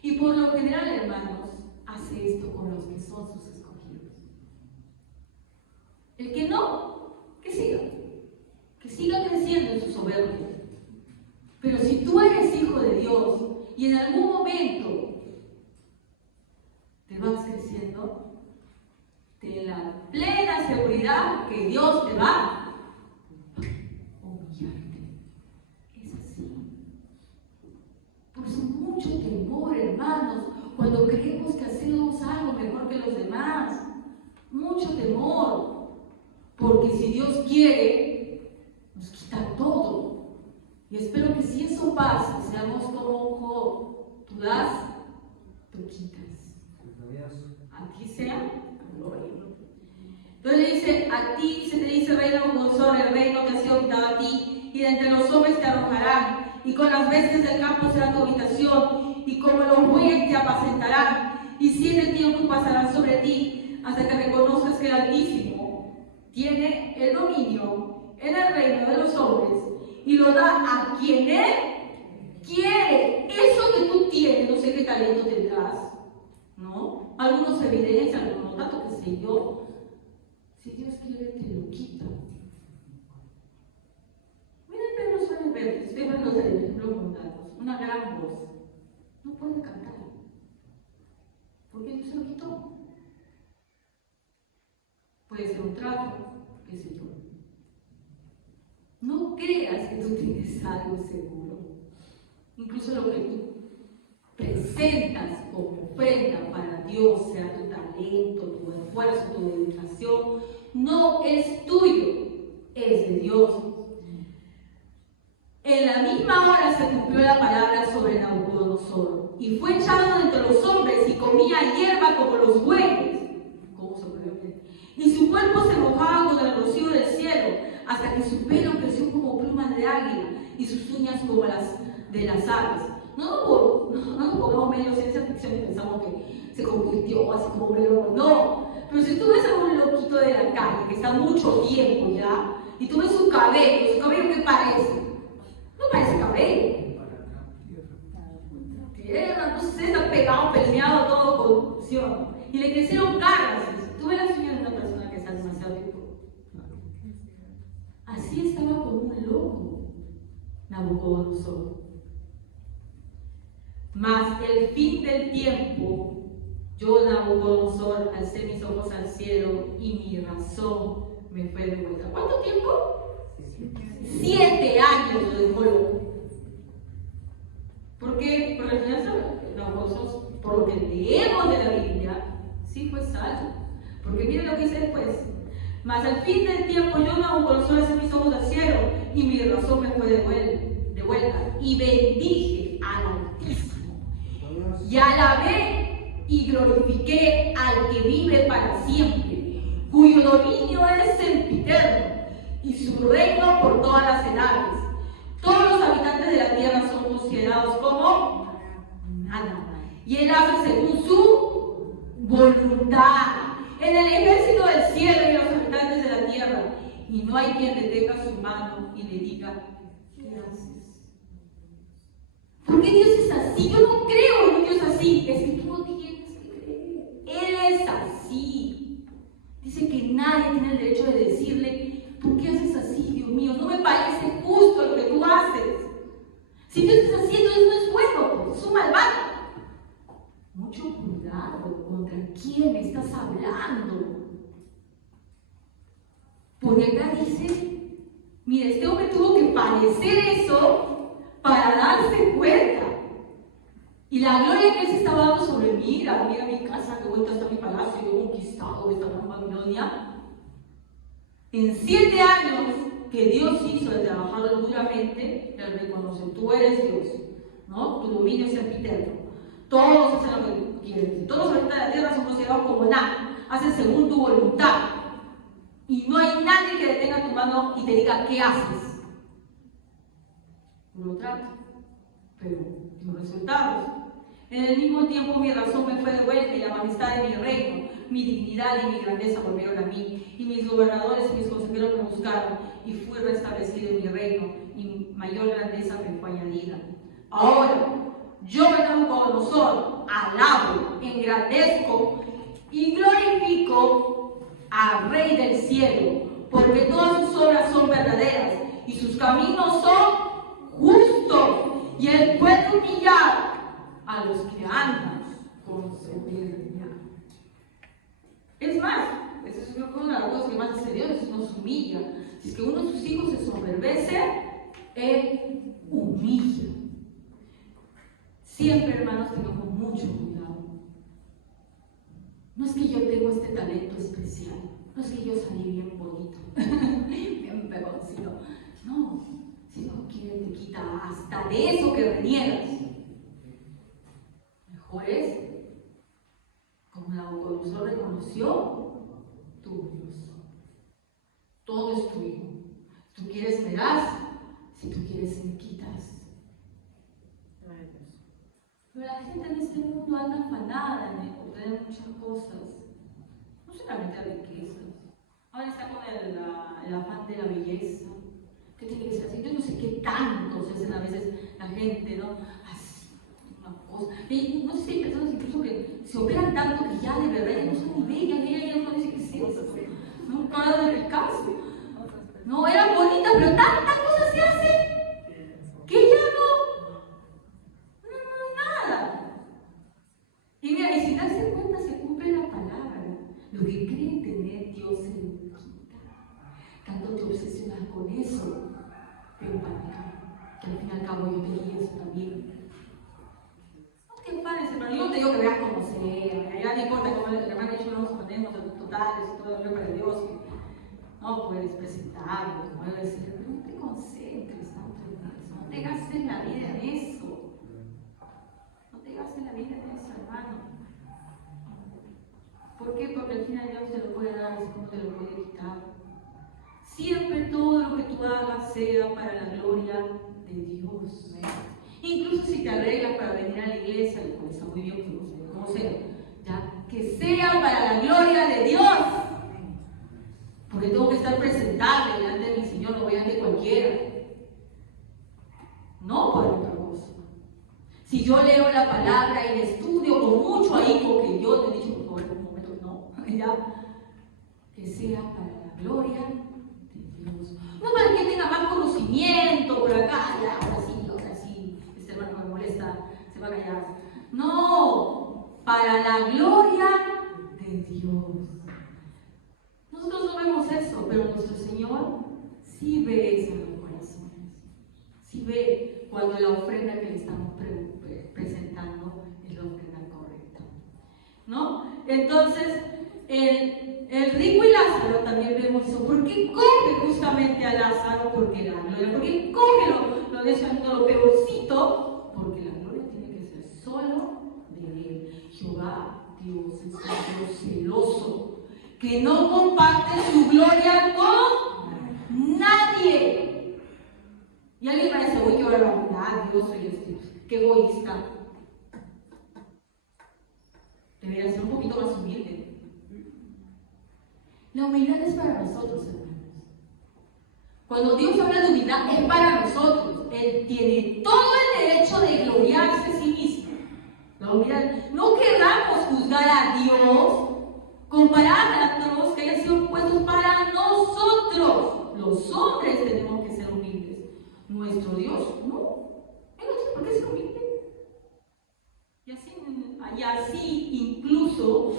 Y por lo general, hermanos, hace esto con los que son son sus escogidos. El que no, que siga creciendo en su soberbia. Pero si tú eres hijo de Dios y en algún momento te vas creciendo, ten la plena seguridad que Dios te va a humillarte. Es así. Por eso mucho temor, hermanos, cuando creemos que hacemos algo mejor que los demás. Mucho temor. Porque si Dios quiere, nos quita todo. Y espero que si eso pasa, seamos como Job. Tú das, tú quitas. A ti sea gloria. Entonces le dice, a ti se te dice reino Nabucodonosor, el reino que ha sido quitado a ti, y de entre los hombres te arrojarán, y con las bestias del campo será tu habitación, y como los bueyes te apacentarán, y 7 tiempos pasarán sobre ti, hasta que reconozcas que el Altísimo tiene el dominio en el reino de los hombres, y lo da a quien Él quiere. Eso que tú tienes, no sé qué talento tendrás, ¿no? Algunos evidencian, algunos no tanto, que sé yo. Si Dios quiere, te lo quita. Miren, Pedro suele ver, estoy hablando del ejemplo con datos, una gran voz. No puede cantar. Porque Dios se lo quitó. Puede ser un trato, qué sé yo. No creas que tú tienes algo seguro. Incluso lo que tú presentas como ofrenda para Dios, sea tu talento, tu esfuerzo, tu dedicación, no es tuyo, es de Dios. En la misma hora se cumplió la palabra sobre Nabucodonosor, y fue echado entre los hombres y comía hierba como los bueyes. ¿Cómo se puede ver? Y su cuerpo se mojaba con el rocío del cielo, hasta que su pelo creció como plumas de águila y sus uñas como las de las aves. No nos pongamos medio ciencia ficción y pensamos que se convirtió así como un loco. No, pero si tú ves a un loquito de la calle que está mucho tiempo ya, y tú ves su cabello ¿qué parece? No parece cabello. Tierra, no sé, está pegado, peleado, todo con opción. Y le crecieron garras. Tú ves las uñas de una persona que está demasiado tiempo. Así estaba como un loco Nabucodonosor. Mas el fin del tiempo, yo Nabucodonosor alcé mis ojos al cielo y mi razón me fue de vuelta. ¿Cuánto tiempo? 7 años lo dejó loco. ¿Por qué? Porque al final Nabucodonosor, por lo que leemos de la Biblia, sí fue salvo. Porque miren lo que dice después. Mas al fin del tiempo yo Nabucodonosor alcé mis ojos al cielo y mi razón me fue de vuelta. Y bendije al Altísimo. Y alabé y glorifiqué al que vive para siempre, cuyo dominio es sempiterno y su reino por todas las edades. Todos los habitantes de la tierra son considerados como nada, y él hace según su voluntad en el ejército del cielo y en los habitantes de la tierra, y no hay quien detenga su mano y le diga, ¿qué haces? ¿Por qué Dios es así? Yo no creo en un Dios así. Es que tú no tienes que creer. Él es así. Dice que nadie tiene el derecho de decirle, ¿por qué haces así, Dios mío? No me parece justo lo que tú haces. Si Dios es así, entonces no es bueno, pues, es un malvado. Mucho cuidado contra quién estás hablando. Porque acá dice, mira, este hombre tuvo que padecer eso para darse cuenta. Y la gloria que él se estaba dando sobre mí, mira mi casa, que vuelta hasta mi palacio, yo conquistado esta gran Babilonia. En 7 años que Dios hizo de trabajar duramente, él reconoce, tú eres Dios, ¿no? Tu dominio es sempiterno. Todos hacen lo que tú quieres. Todos los habitantes de la tierra son considerados como nada. Hacen según tu voluntad. Y no hay nadie que detenga tu mano y te diga, ¿qué haces? Lo trato, pero los resultados. En el mismo tiempo mi razón me fue de vuelta y la majestad de mi reino, mi dignidad y mi grandeza volvieron a mí, y mis gobernadores y mis consejeros me buscaron, y fui restablecido en mi reino, y mayor grandeza me fue añadida. Ahora, yo Nabucodonosor alabo, engrandezco y glorifico al Rey del cielo, porque todas sus obras son verdaderas y sus caminos son justos, y Él puede humillar a los que andan con soberbia. Es más, eso es una de las cosas que más hace Dios, nos humilla. Si es que uno de sus hijos se soberbece, Él humilla. Siempre, hermanos, tengamos mucho cuidado. No es que yo tengo este talento especial, no es que yo salí bien bonito, bien pegoncito. No, si Dios quiere te quita hasta de eso que reniegas. Mejor es, como Nabucodonosor reconoció, tu Dios. Todo es tuyo. Si tú quieres me das, si tú quieres me quitas. Pero la gente en este mundo anda afanada en obtener muchas cosas, no solamente riquezas. Ahora está con el afán de la belleza. ¿Qué tiene que ser así? Yo no sé qué tanto se hacen a veces la gente, ¿no? Así, una cosa. Y no sé si hay personas incluso que se operan tanto que ya de verdad ya no son ni bellas, ella ya no dice que sí, no para del caso. No, eran bonitas, pero tantas cosas se hacen que ya no nada. Y mira, y sin darse cuenta se cumple la palabra. Lo que creen tener Dios se lo quita. Tanto te obsesionas con eso, pero para acá, que al fin y al cabo yo te di eso también. No te enfades, hermano, yo no te digo que veas como sea, ya no importa cómo el hermano y yo nos ponemos totales y todo lo para Dios. No puedes presentarlo, puedes decir, pero no te concentres tanto en eso, no te gastes la vida en eso. No te gastes la vida en eso, hermano. ¿Por qué? Porque al final Dios te lo puede dar así como te lo puede quitar. Siempre todo lo que tú hagas sea para la gloria de Dios. Incluso si te arreglas para venir a la iglesia, pues está muy bien, como sea, ya, que sea para la gloria de Dios. Porque tengo que estar presentable delante de mi Señor, no voy a de cualquiera. No por otra cosa. Si yo leo la palabra y la estudio con mucho ahínco, que yo te he dicho, por favor, un momento, no, ya, que sea para la gloria de Dios. No para que tenga más conocimiento por acá, ya, ahora sí, este hermano me molesta, se va a callar. No, para la gloria de Dios. Nosotros no vemos eso, pero nuestro Señor sí ve eso en los corazones. Sí ve cuando la ofrenda que le estamos presentando es la ofrenda correcta. ¿No? Entonces, el rico y Lázaro también vemos eso. ¿Por qué coge justamente a Lázaro? Porque la gloria. ¿Por qué coge lo peorcito? Porque la gloria tiene que ser solo de Él. Jehová, Dios, es un Dios celoso, que no comparte su gloria con nadie. Y alguien me dice, uy, qué barbaridad, Dios, soy qué egoísta. Debería ser un poquito más humilde. La humildad es para nosotros, hermanos. Cuando Dios habla de humildad, es para nosotros. Él tiene todo el derecho de gloriarse a sí mismo. La humildad. No querramos juzgar a Dios comparándolos que hayan sido puestos para nosotros. Los hombres tenemos que ser humildes. Nuestro Dios, no. Él no tiene por qué ser humilde. Y así, incluso,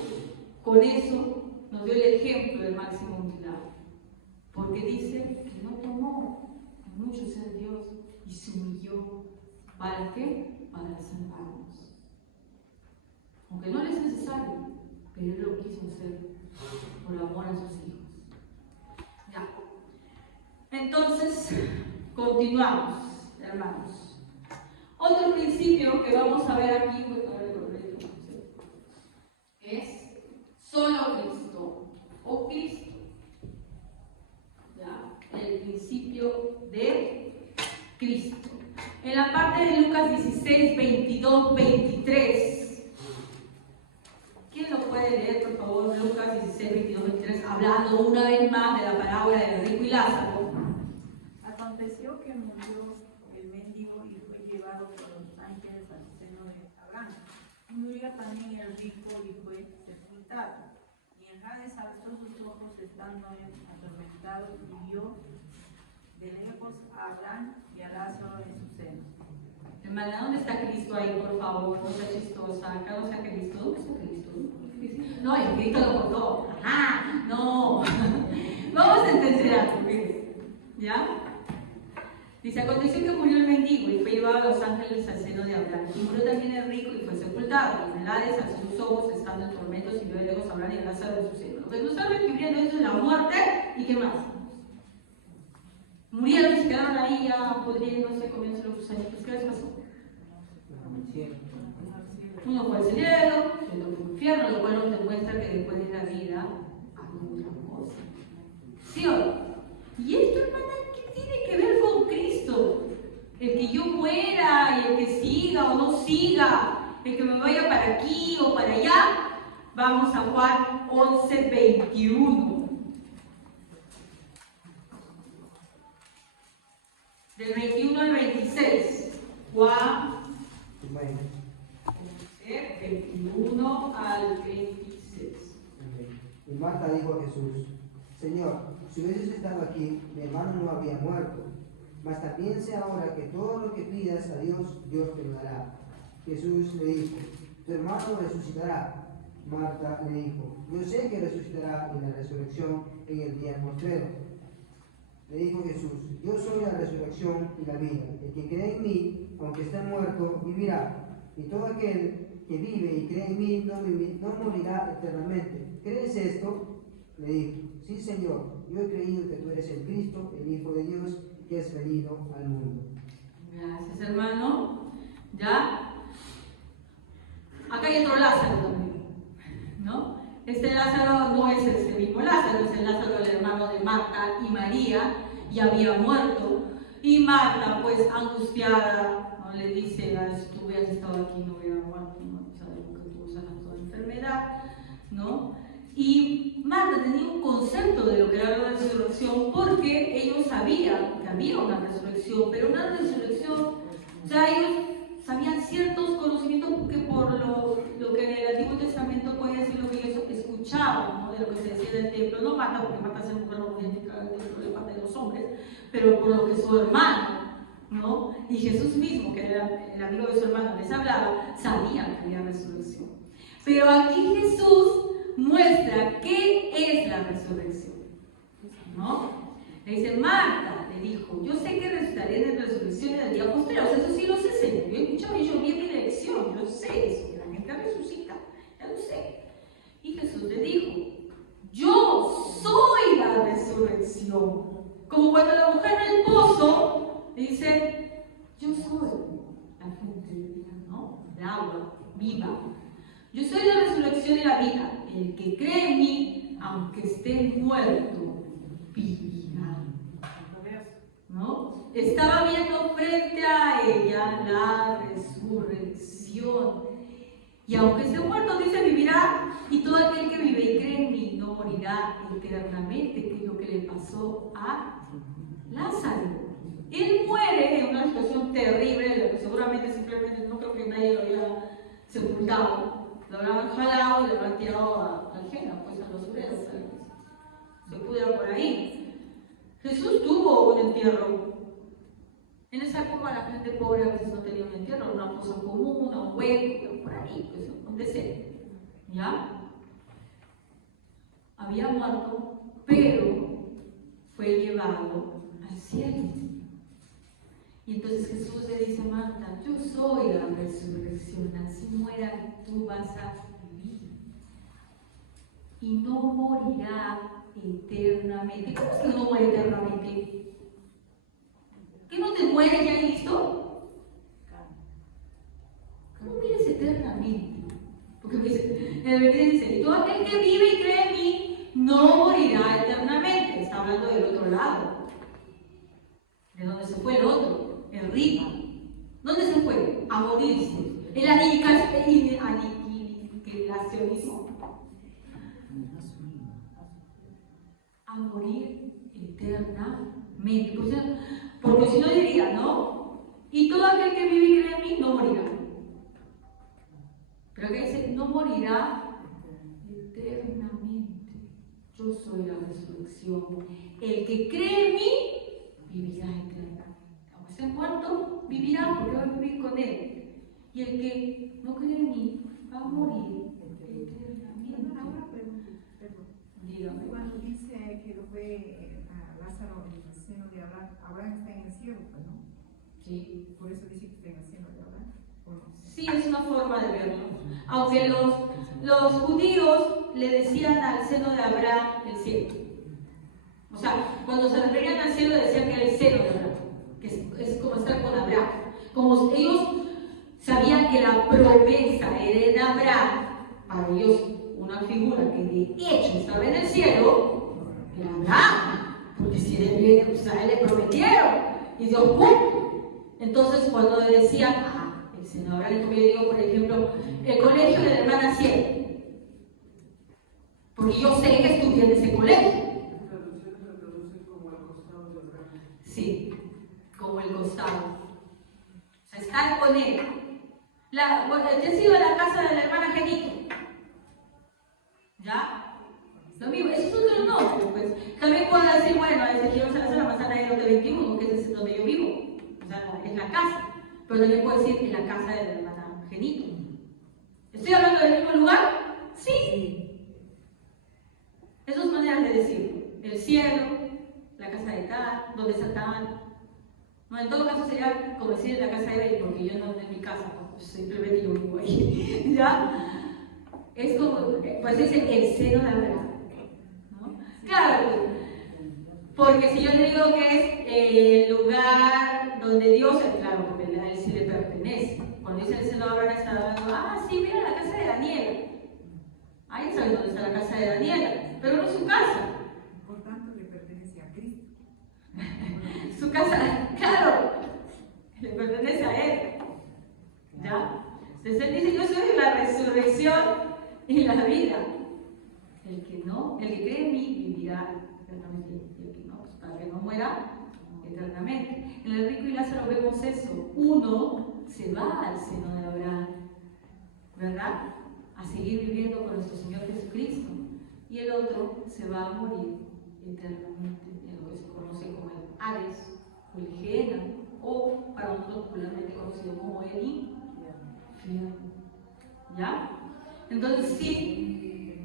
con eso, nos dio el ejemplo de máxima humildad. Porque dice que no tomó mucho ser Dios y se humilló. ¿Para qué? Para salvarnos. Aunque no le es necesario, pero Él lo quiso hacer por amor a sus hijos. Ya. Entonces, continuamos, hermanos. Otro principio que vamos a ver aquí, es solo Cristo o Cristo. Ya, el principio de Cristo. En la parte de Lucas 16, 22, 23. ¿Quién lo puede leer, por favor? Lucas 16, 22, 23, hablando una vez más de la parábola del rico y Lázaro. Aconteció que murió el mendigo y fue llevado por los ángeles al seno de Abraham. Murió también el rico y fue sepultado. Y Hades alzó sus ojos estando atormentados, y vio de lejos a Abraham y a Lázaro en su seno. Hermana, ¿dónde está Cristo ahí, por favor? No sea chistosa. Acá no está Cristo. ¿Dónde está Cristo? No, el Cristo lo contó. ¡Ah! No. Vamos a entender algo. ¿Ya? Dice, aconteció que murió el mendigo y fue llevado a los ángeles al seno de Abraham. Y murió también el rico y fue sepultado. Y en el Hades alzó sus ojos, estando en tormentos, y vio de lejos a Abraham y a Lázaro en su seno. Lo que nos está refiriendo es la muerte y qué más. Murieron y se quedaron ahí ya pudriéndose, comiéndose los gusanitos. ¿Qué les pasó? Uno fue al cielo, otro fue al infierno, lo cual nos demuestra que después de la vida hay otra cosa. ¿Sí o no? Y esto, hermana, ¿qué tiene que ver con Cristo? El que yo muera y el que siga o no siga, el que me vaya para aquí o para allá. Vamos a Juan 11:21. Del 21 al 26. Juan 21 al 26. Y Marta dijo a Jesús: Señor, si hubieses estado aquí, mi hermano no habría muerto. Mas también sé ahora que todo lo que pidas a Dios, Dios te lo dará. Jesús le dijo: Tu hermano resucitará. Marta le dijo: Yo sé que resucitará en la resurrección en el día postrero. Le dijo Jesús: Yo soy la resurrección y la vida. El que cree en mí, aunque esté muerto, vivirá. Y todo aquel que vive y cree en mí no morirá eternamente. ¿Crees esto? Le dijo: Sí, Señor, yo he creído que tú eres el Cristo, el Hijo de Dios, que has venido al mundo. Gracias, hermano. ¿Ya? Acá hay otro Lázaro también, ¿no? Este Lázaro no es ese mismo Lázaro, es el Lázaro del hermano de Marta y María, y había muerto. Y Marta, pues angustiada, ¿no? Le dice: si tú hubieras estado aquí no hubiera muerto, ¿no? Sabemos que tú sanas toda enfermedad, ¿no? Y Marta tenía un concepto de lo que era la resurrección, porque ellos sabían que había una resurrección, pero una resurrección, o sea, ellos sabían ciertos conocimientos que por lo que en el Antiguo Testamento puede decir lo que ellos escuchaban, ¿no? De lo que se decía del templo. No Marta, porque Marta se mujer auténtica del templo de parte de los hombres, pero por lo que su hermano, ¿no? Y Jesús mismo, que era el amigo de su hermano, les hablaba, sabían que había resurrección. Pero aquí Jesús muestra qué es la resurrección, ¿no? Le dice: Marta, le dijo, yo sé que resucitaré en la resurrección del día posterior. O sea, eso sí lo sé, Señor. Yo he escuchado y yo vi en mi lección, yo sé eso, que la gente resucita, ya lo sé. Y Jesús le dijo: yo soy la resurrección. Como cuando la mujer en el pozo dice: yo soy la fuente de vida, ¿no? De agua viva. Yo soy la resurrección y la vida. El que cree en mí, aunque esté muerto, vivirá. ¿No? Estaba viendo frente a ella la resurrección. Y aunque esté muerto, dice, vivirá. Y todo aquel que vive y cree en mí no morirá eternamente, que es lo que le pasó a Lázaro. Él muere en una situación terrible, de lo que seguramente simplemente no creo que nadie lo haya sepultado. Lo habrán jalado y lo habrán tirado al Jena, pues a los obreros, se pudieron por ahí. Jesús tuvo un entierro. En esa época la gente pobre a veces no tenía un entierro, una fosa común, un hueco, por ahí, pues, donde sea. ¿Ya? Había muerto, pero fue llevado al cielo. Y entonces Jesús le dice a Marta: yo soy la resurrección, así muera tú vas a vivir. Y no morirá eternamente. ¿Cómo es que no muere eternamente? ¿Que no te mueres ya y listo? ¿Cómo vives eternamente? Porque en el 20 dice: todo aquel que vive y cree en mí no morirá eternamente. Está hablando del otro lado, de donde se fue el otro. El rico. ¿Dónde se fue? A morirse. El aniquilacionismo. A morir eternamente. Porque si no diría, ¿no? Y todo aquel que vive y cree en mí no morirá. Pero que dice: no morirá eternamente. Yo soy la resurrección. resurrección. El que cree en mí vivirá eternamente. Aunque esté muerto, vivirá porque va a vivir con él. Y el que no cree en mí va a morir eternamente. Ahora pregunto, perdón. Dígame. Cuando dice que lo fue a Lázaro en el seno de Abraham, Abraham está en el cielo, pues, ¿no? Sí. Por eso dice que está en el seno de Abraham. ¿O no? Sí, es una forma de verlo. Aunque los judíos le decían al seno de Abraham el cielo. O sea, cuando se referían al cielo decían que era el seno de Abraham, que es como estar con Abraham. Como ellos sabían que la promesa era en Abraham, para ellos una figura que de hecho estaba en el cielo, era Abraham, porque si él, o sea, le prometieron y Dios cumple. Entonces cuando decían, el seno de Abraham, como yo digo, por ejemplo, el colegio de la hermana Cielo, porque yo sé que estudié en ese colegio. Sí, como el costado. O sea, estar con él. ¿Te has ido a la casa de la hermana Genito? ¿Ya? Lo mismo, eso es otro nombre, pues. También puedo decir, bueno, desde quiero salir a la manzana de lote 21, que es donde yo vivo. O sea, es la casa. Pero también puedo decir en la casa de la hermana Genito. ¿Estoy hablando del mismo lugar? Sí. Es dos maneras de decirlo. El cielo, la casa de tal, donde está tal. No, en todo caso sería como decir en la casa de él, porque yo no en mi casa, pues, simplemente yo vivo ahí. ¿Ya? Es como, pues dice el seno de Abraham. ¿No? Claro, porque si yo le digo que es el lugar donde Dios, claro, porque a él sí le pertenece. Cuando dice el seno de Abraham está hablando, sí, mira la casa de Daniela. Ahí sabe dónde está la casa de Daniela, pero no es su casa. Por tanto, le pertenece a Cristo. Su casa, claro, le pertenece a él. ¿Ya? Entonces él dice, yo soy la resurrección y la vida. El que cree en mí vivirá eternamente. Y el que no, pues, para que no muera eternamente. En el rico y Lázaro vemos eso. Uno se va al seno de Abraham, ¿verdad? A seguir viviendo con nuestro Señor Jesucristo. Y el otro se va a morir eternamente en lo que se conoce como el Hades o el Gehenna, o para nosotros popularmente conocido como el infierno. ¿Ya? Entonces sí,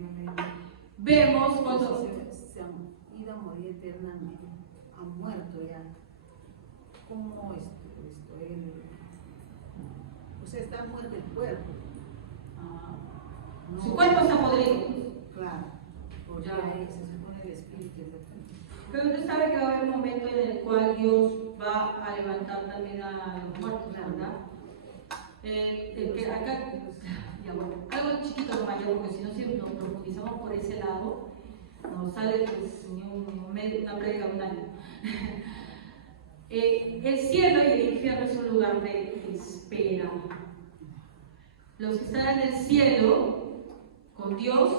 vemos cuando se han ido a morir eternamente, han muerto ya. ¿Cómo o sea, está muerto el cuerpo? su cuerpo está podrido. Claro, porque Ya. ahí se supone el espíritu es de... Pero usted sabe que va a haber un momento en el cual Dios va a levantar también a los muertos, ¿verdad? Que acá, ya bueno, algo chiquito nomás, porque si no siempre nos profundizamos por ese lado, nos sale pues, una prédica de un año. El cielo y el infierno es un lugar de espera. Los que están en el cielo con Dios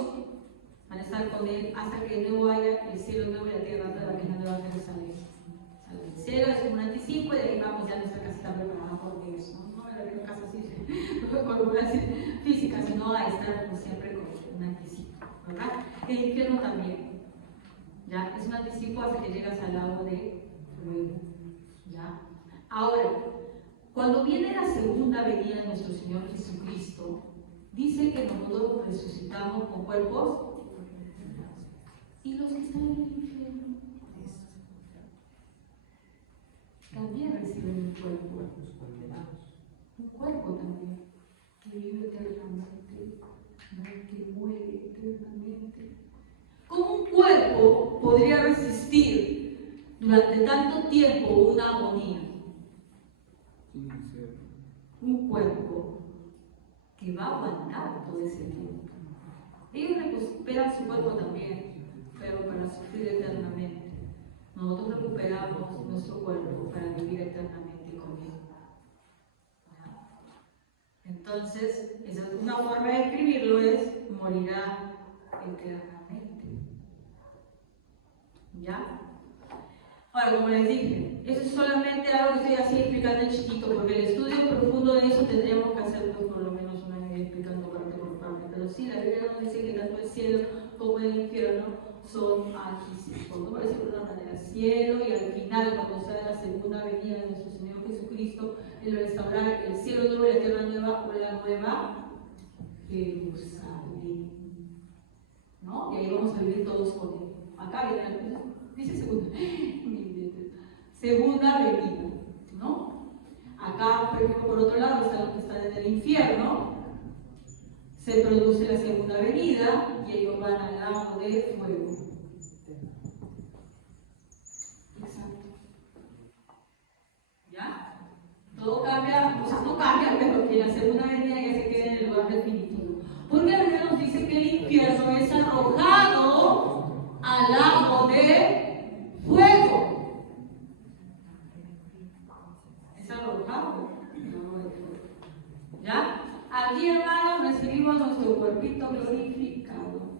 van a estar con Él hasta que de nuevo haya el cielo nuevo y la tierra nueva, que es la nueva Jerusalén. El cielo es como un anticipo y de ahí vamos ya nuestra casita preparada por Dios. No la casa así, por una física, sino a estar como siempre con un anticipo, ¿verdad? El infierno también, ¿ya? Es un anticipo hasta que llegas al lago de fuego, ¿ya? Ahora, cuando viene la segunda venida de nuestro Señor Jesucristo, dice que nosotros resucitamos con cuerpos. ¿Y los que están en el infierno? También reciben un cuerpo. Un cuerpo también, que vive eternamente, no que muere eternamente. ¿Cómo un cuerpo podría resistir durante tanto tiempo una agonía? Un cuerpo que va a aguantar todo ese tiempo. Ellos recuperan su cuerpo también, pero para sufrir eternamente. Nosotros recuperamos nuestro cuerpo para vivir eternamente con Él. Entonces, una forma de escribirlo es morirá eternamente. ¿Ya? Ahora, como les dije, eso es solamente algo que estoy así explicando en chiquito, porque el estudio profundo de eso tendríamos que hacer pues, por lo menos un año explicando parte por parte. Pero sí, la Biblia nos dice que tanto el cielo como el infierno son adquisidos, ¿no? Por decirlo de una manera, cielo, y al final, cuando sea la segunda venida de nuestro Señor Jesucristo, Él va a restaurar el cielo nuevo y la tierra nueva, o la nueva Jerusalén, ¿no? Y ahí vamos a vivir todos con Él. Acá viene, dice segunda venida, ¿no? Acá, por ejemplo, por otro lado, están los que están en el infierno. Se produce la segunda venida y ellos van al lago de fuego. Exacto. ¿Ya? Todo cambia, o sea, no cambia, pero que la segunda venida ya se quede en el lugar definitivo. Porque la Biblia nos dice que el infierno es arrojado al lago de fuego. Es arrojado al lago de fuego. ¿Ya? Aquí, hermanos, recibimos nuestro cuerpito glorificado.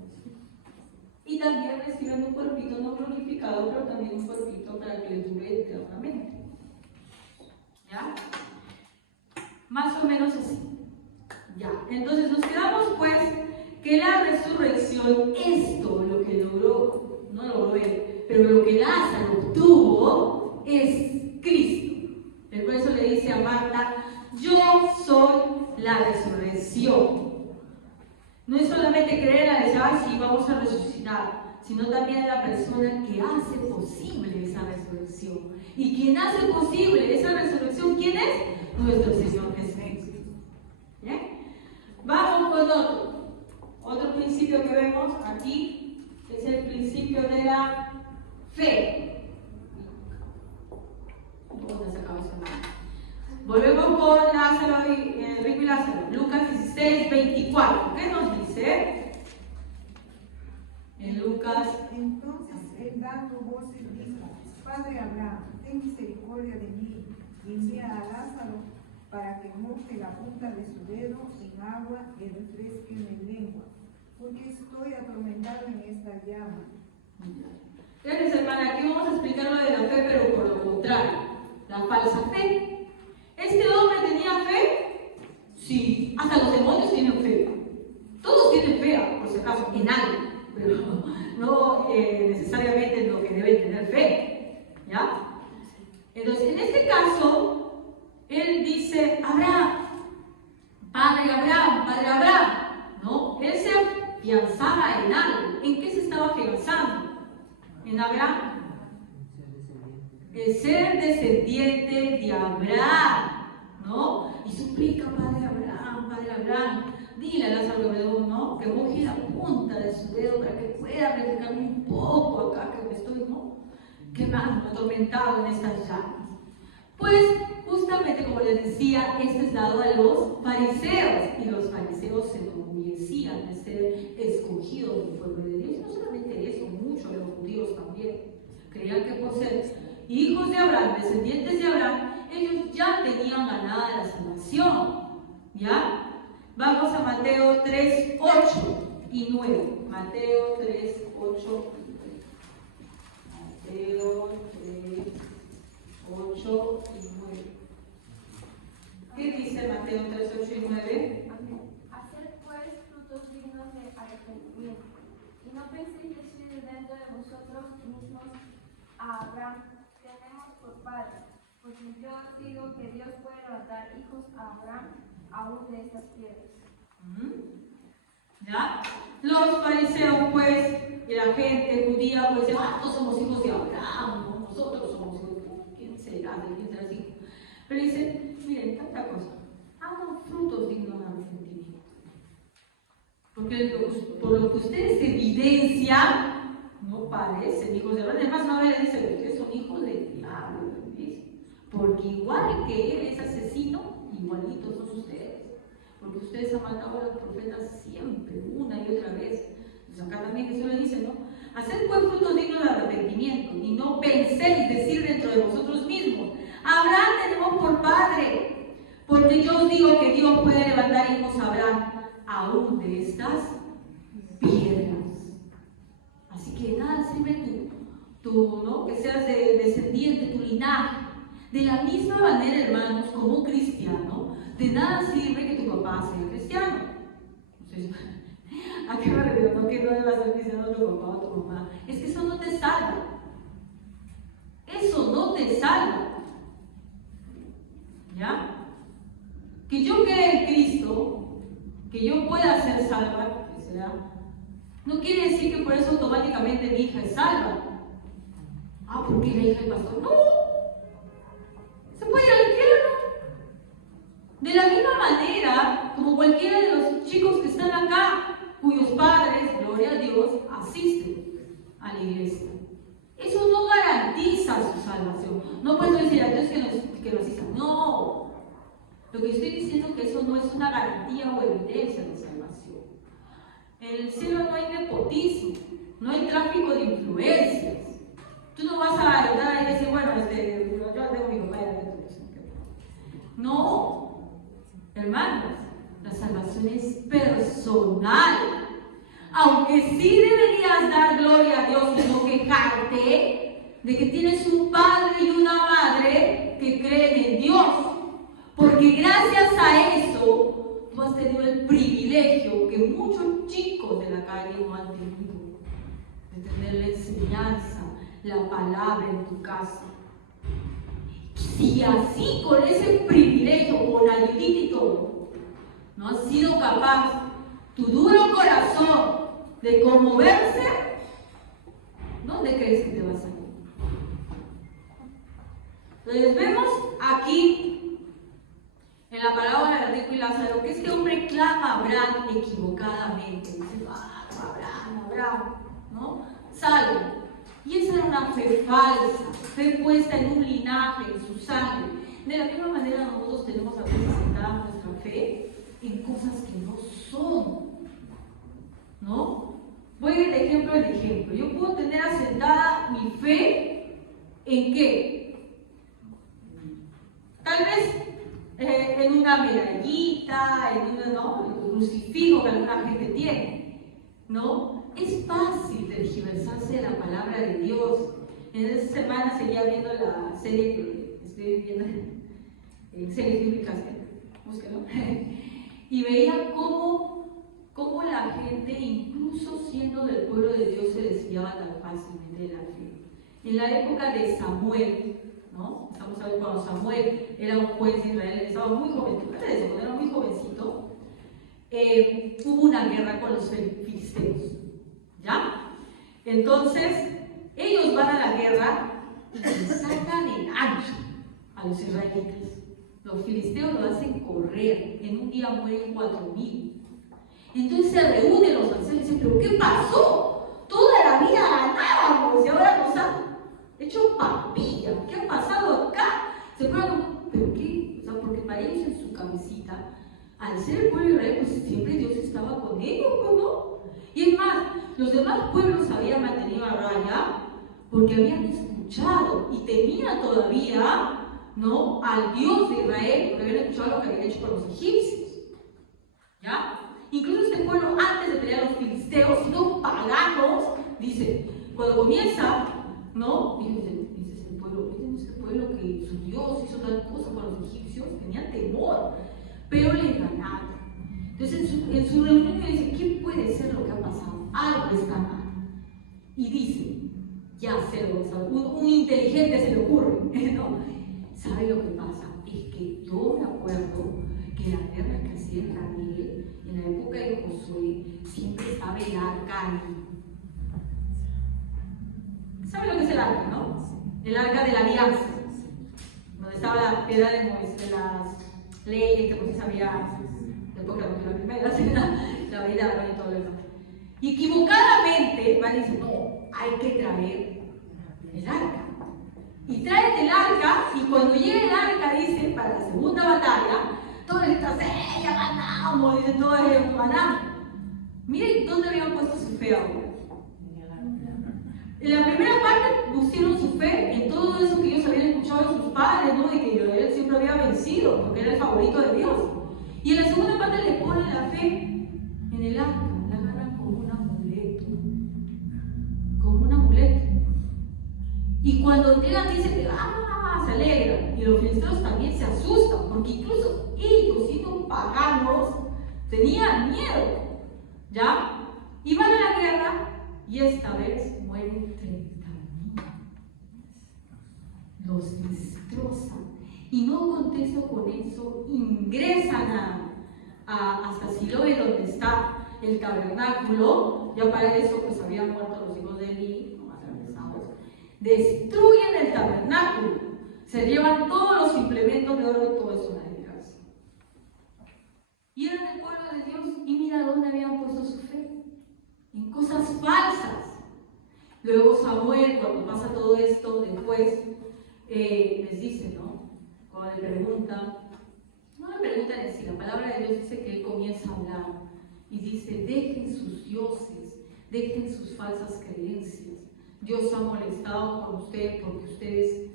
Y también reciben un cuerpito no glorificado, pero también un cuerpito para que les dure eternamente. ¿Ya? Más o menos así. Ya. Entonces nos quedamos, pues, que la resurrección, esto, lo que logró, no logró él, pero lo que Lázaro obtuvo, es Cristo. Por eso le dice a Marta: yo soy la resurrección. No es solamente creer en la sí, vamos a resucitar, sino también la persona que hace posible esa resurrección. Y quien hace posible esa resurrección, ¿quién es? Nuestro Señor Jesucristo. ¿Bien? Vamos con otro principio que vemos aquí, que es el principio de la fe. ¿Dónde se acabó ese nombre? Volvemos con Lázaro Rico y Lázaro. Lucas 16, 24. ¿Qué nos dice? En Lucas. Entonces él, dando voces, dijo: Padre Abraham, ten misericordia de mí y envía a Lázaro para que moje la punta de su dedo en agua y refresque mi lengua, porque estoy atormentado en esta llama. Gracias, hermana. Aquí vamos a explicar lo de la fe, pero por lo contrario, la falsa fe. ¿Este hombre tenía fe? Sí, hasta los demonios tienen fe. Todos tienen fe, por si acaso, en algo, pero no necesariamente en lo que deben tener fe. ¿Ya? Entonces, en este caso, él dice: Abraham, Padre Abraham, ¿no? Él se afianzaba en algo. ¿En qué se estaba afianzando? En Abraham. El ser descendiente de Abraham, ¿no? Y suplica: Padre Abraham, dile a Lázaro, ¿no? Que moje la punta de su dedo para que pueda refrescarme un poco acá, que me estoy, ¿no? Quemando, atormentado en estas llamas. Pues, justamente como les decía, esto es dado a los fariseos, y los fariseos se enorgullecían de ser escogidos del pueblo de Dios. Y no solamente eso, muchos de los judíos también creían que por ser hijos de Abraham, descendientes de Abraham, ellos ya tenían ganada la salvación. ¿Ya? Vamos a Mateo 3, 8 y 9. Mateo 3, 8 y 9. Mateo 3, 8 y 9. ¿Qué dice Mateo 3, 8 y 9? Haced pues frutos dignos de arrepentimiento, y no penséis decir dentro de vosotros mismos a Abraham: tenemos por padre, porque yo os digo que Dios puede levantar hijos a Abraham aún de estas piedras. ¿Ya? Los fariseos, pues, y la gente judía, pues, nosotros somos hijos de Abraham, ¿no? Nosotros somos hijos de ¿quién será? ¿De quién será así? Pero dice: miren, tanta cosa, hagan frutos dignos de arrepentimiento. Porque por lo que ustedes evidencian, no parecen hijos de Abraham. Además, no le dice que ustedes son hijos del diablo, ¿ves? Porque igual que él es asesino, igualitos son ustedes. Porque ustedes han matado a los profetas siempre, una y otra vez. Pues acá también Jesús le dice, ¿no? Haced pues frutos dignos de arrepentimiento, y no penséis decir dentro de vosotros mismos: Abraham tenemos por padre, porque yo os digo que Dios puede levantar hijos a Abraham aún de estas piedras. Así que nada sirve ¿no? Que seas descendiente, tu linaje. De la misma manera, hermanos, como cristiano, de nada sirve que tu papá sea cristiano. Entonces, ¿a qué me refiero? ¿por qué no le vas a decir a tu papá o a tu mamá? Es que eso no te salva. Eso no te salva. ¿Ya? Que yo crea en Cristo, que yo pueda ser salva, que sea, no quiere decir que por eso automáticamente mi hija es salva. Ah, ¿por qué la hija del pastor? No. Se puede ir al infierno. De la misma manera, como cualquiera de los chicos que están acá, cuyos padres, gloria a Dios, asisten a la iglesia. Eso no garantiza su salvación. No puedo decir a Dios que nos asista. No. Lo que estoy diciendo es que eso no es una garantía o evidencia de salvación. En el cielo no hay nepotismo, no hay tráfico de influencias. Tú no vas a entrar y decir, bueno, yo tengo mi papá y la no, hermanos, la salvación es personal. Aunque sí deberías dar gloria a Dios y no quejarte de que tienes un padre y una madre que creen en Dios. Porque gracias a eso tú has tenido el privilegio que muchos chicos de la calle no han tenido, de tener la enseñanza, la palabra en tu casa. Si así, con ese privilegio, con ayudita y todo, no has sido capaz, tu duro corazón, de conmoverse, ¿dónde crees que te vas a ir? Entonces vemos aquí, en la parábola de Rico y Lázaro, que este hombre clama a Abraham equivocadamente. Dice, Abraham, ¿no? Salve. Y esa era una fe falsa, fe puesta en un linaje, en su sangre. De la misma manera nosotros tenemos a veces sentada nuestra fe en cosas que no son, ¿no? Voy de ejemplo en ejemplo. Yo puedo tener asentada mi fe en qué? Tal vez en una medallita, en un crucifijo que alguna gente tiene, ¿no? Es fácil tergiversarse de la palabra de Dios. En esta semana seguía viendo la serie que estoy viendo en series bíblicas, búsquenlo, y veía cómo la gente, incluso siendo del pueblo de Dios, se desviaba tan fácilmente de la fe. En la época de Samuel, ¿no? Estamos hablando cuando Samuel era un juez de Israel, estaba muy jovencito, cuando era muy jovencito, hubo una guerra con los filisteos. ¿Ya? Entonces, ellos van a la guerra y le sacan el ancho a los israelitas. Los filisteos lo hacen correr. En un día mueren 4,000. Entonces se reúnen los ancianos y dicen, ¿pero qué pasó? Toda la vida ganábamos y ahora nos han hecho papilla. ¿Qué ha pasado acá? Se fueron, ¿pero qué? O sea, porque para ellos en su cabecita, al ser el pueblo de Israel, pues siempre Dios estaba con ellos, ¿no? Y es más, los demás pueblos habían mantenido a raya porque habían escuchado y temían todavía, ¿no?, al Dios de Israel, porque habían escuchado lo que habían hecho con los egipcios. ¿Ya? Incluso este pueblo, antes de pelear a los filisteos, siendo paganos, dice, cuando comienza, ¿no? Dice este pueblo que su Dios hizo tal cosa con los egipcios, tenían temor, pero les ganaron. Entonces en su reunión me dice, ¿qué puede ser lo que ha pasado? Algo está mal. Y dice, ya sé lo que sabe, un inteligente se le ocurre, ¿no? ¿Sabe lo que pasa? Es que yo me acuerdo que la guerra que hacía Israel, en la época de Josué, siempre estaba el arca ahí. ¿Sabe lo que es el arca, no? El arca de la alianza, donde estaba la piedra de Moisés, de las leyes que Moisés había, después que la primera, la vida y todo lo demás. Y equivocadamente van a decir, no, hay que traer el arca. Y traen el arca, y cuando llega el arca, dice, para la segunda batalla, todos están, ya ganamos, dicen todos, ganamos. Miren dónde habían puesto su fe ahora. En la primera parte pusieron su fe en todo eso que ellos habían escuchado de sus padres, ¿no? De que Israel siempre había vencido, porque era el favorito de Dios. Y en la segunda parte le ponen la fe en el arca, la agarran como un amuleto. Como un amuleto. Y cuando llegan dicen que se alegran. Y los filisteos también se asustan, porque incluso ellos, siendo paganos, tenían miedo. ¿Ya? Y van a la y esta vez mueren 30,000. Los destrozan. Y no contesto con eso, ingresan hasta Siloé, donde está el tabernáculo. Ya para eso pues habían muerto los hijos de Eli, nomás regresamos. Destruyen el tabernáculo, se llevan todos los implementos de oro y todo eso a la casa. Y eran el pueblo de Dios, y mira dónde habían puesto su fe, en cosas falsas. Luego Samuel, cuando pasa todo esto, después les dice, ¿no? Cuando le preguntan, no le preguntan en sí, la palabra de Dios dice que él comienza a hablar y dice: dejen sus dioses, dejen sus falsas creencias. Dios ha molestado con ustedes porque ustedes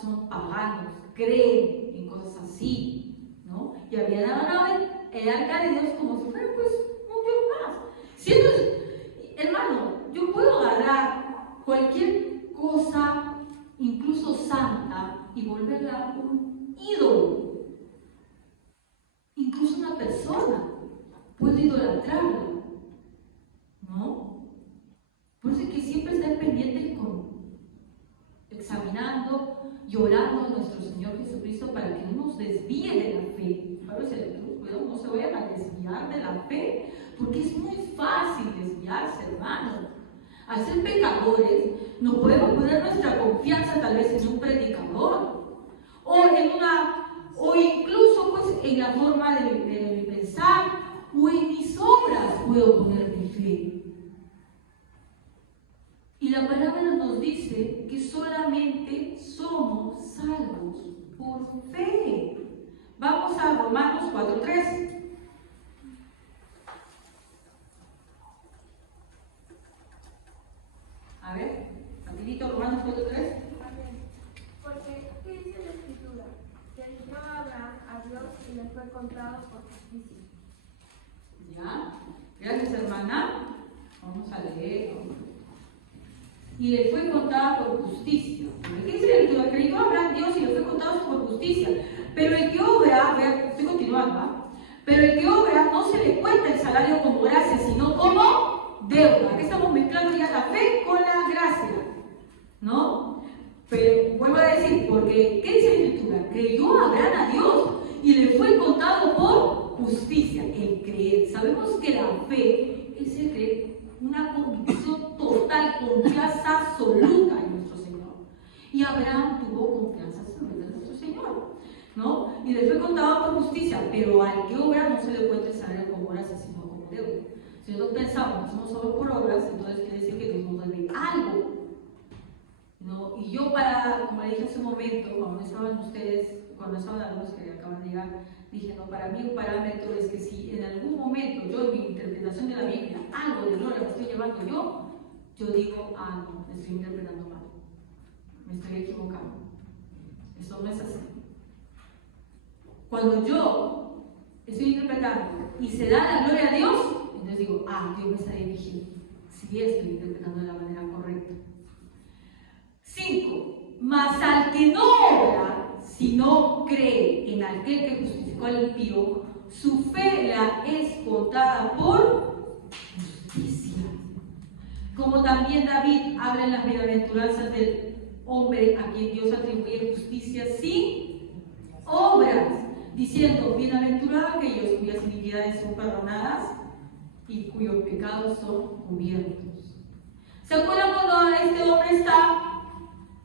son paganos, creen en cosas así, ¿no? Y habían agarrado el arca de Dios como si fuera pues un Dios más. Siendo, hermano, yo puedo agarrar cualquier cosa, incluso santa, y volverla un ídolo. Incluso una persona puedo idolatrarla, ¿no? Por eso es que siempre estar pendiente examinando y orando a nuestro Señor Jesucristo para que no nos desvíe de la fe. Pablo se cuidado, no se vayan a desviar de la fe, porque es muy fácil desviarse, hermano. Al ser pecadores, no podemos poner nuestra confianza tal vez en un predicador, o incluso pues en la forma de pensar, o en mis obras puedo poner mi fe. Y la palabra nos dice que solamente somos salvos por fe. Vamos a Romanos 4:3. A ver, rapidito, Romanos 4:3. Porque, ¿qué dice la Escritura? Que eligió a Abraham a Dios y le fue contado por justicia. Ya, gracias hermana. Vamos a leer. Y le fue contado por justicia. ¿Qué dice la Escritura? Que eligió a Abraham Dios y le fue contado por justicia. Pero el que obra, estoy continuando, ¿ah? Pero el que obra no se le cuenta el salario como gracia, sino como deuda. Aquí estamos mezclando ya la fe con la gracia, ¿no? Pero vuelvo a decir, porque ¿qué dice la Escritura? Creyó Abraham a Dios y le fue contado por justicia, el creer. Sabemos que la fe es el creer, una convicción total, confianza absoluta en nuestro Señor. Y Abraham tuvo confianza absoluta en nuestro Señor, ¿no? Y le fue contado por justicia, pero al que obra no se le cuenta el salario como gracia, sino como deuda. Si nosotros pensamos que somos solo por obras, entonces quiere decir que Dios nos debe algo, ¿no? Y yo como le dije hace un momento, cuando estaban los que acaban de llegar, dije, no, para mí un parámetro es que si en algún momento yo en mi interpretación de la Biblia, algo de gloria me estoy llevando yo digo, no, me estoy interpretando mal, me estoy equivocando. Eso no es así. Cuando yo estoy interpretando y se da la gloria a Dios, entonces digo, Dios me está dirigiendo. Si estoy interpretando de la manera correcta. 5. Mas al que no obra, sino cree en aquel que justificó al impío, su fe la es contada por justicia. Como también David habla en las bienaventuranzas del hombre a quien Dios atribuye justicia sin obras, diciendo: bienaventurados aquellos cuyas iniquidades son perdonadas y cuyos pecados son cubiertos. ¿Se acuerdan cuando este hombre está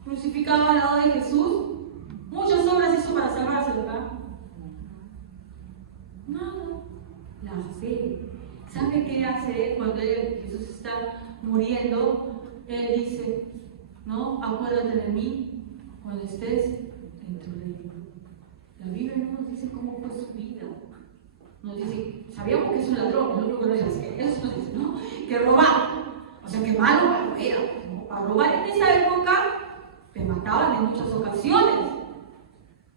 crucificado al lado de Jesús? Muchas obras hizo para salvarse, ¿verdad? Nada. La fe. ¿Sabe qué hace él cuando Jesús está muriendo? Él dice, ¿no? Acuérdate de mí cuando estés en tu reino. La Biblia no nos dice cómo fue su vida. Nos dice, sabíamos que es un ladrón, el único que no es que eso nos dice, ¿no? Que robaba. O sea, que malo era. ¿No? Para robar en esa época te mataban en muchas ocasiones.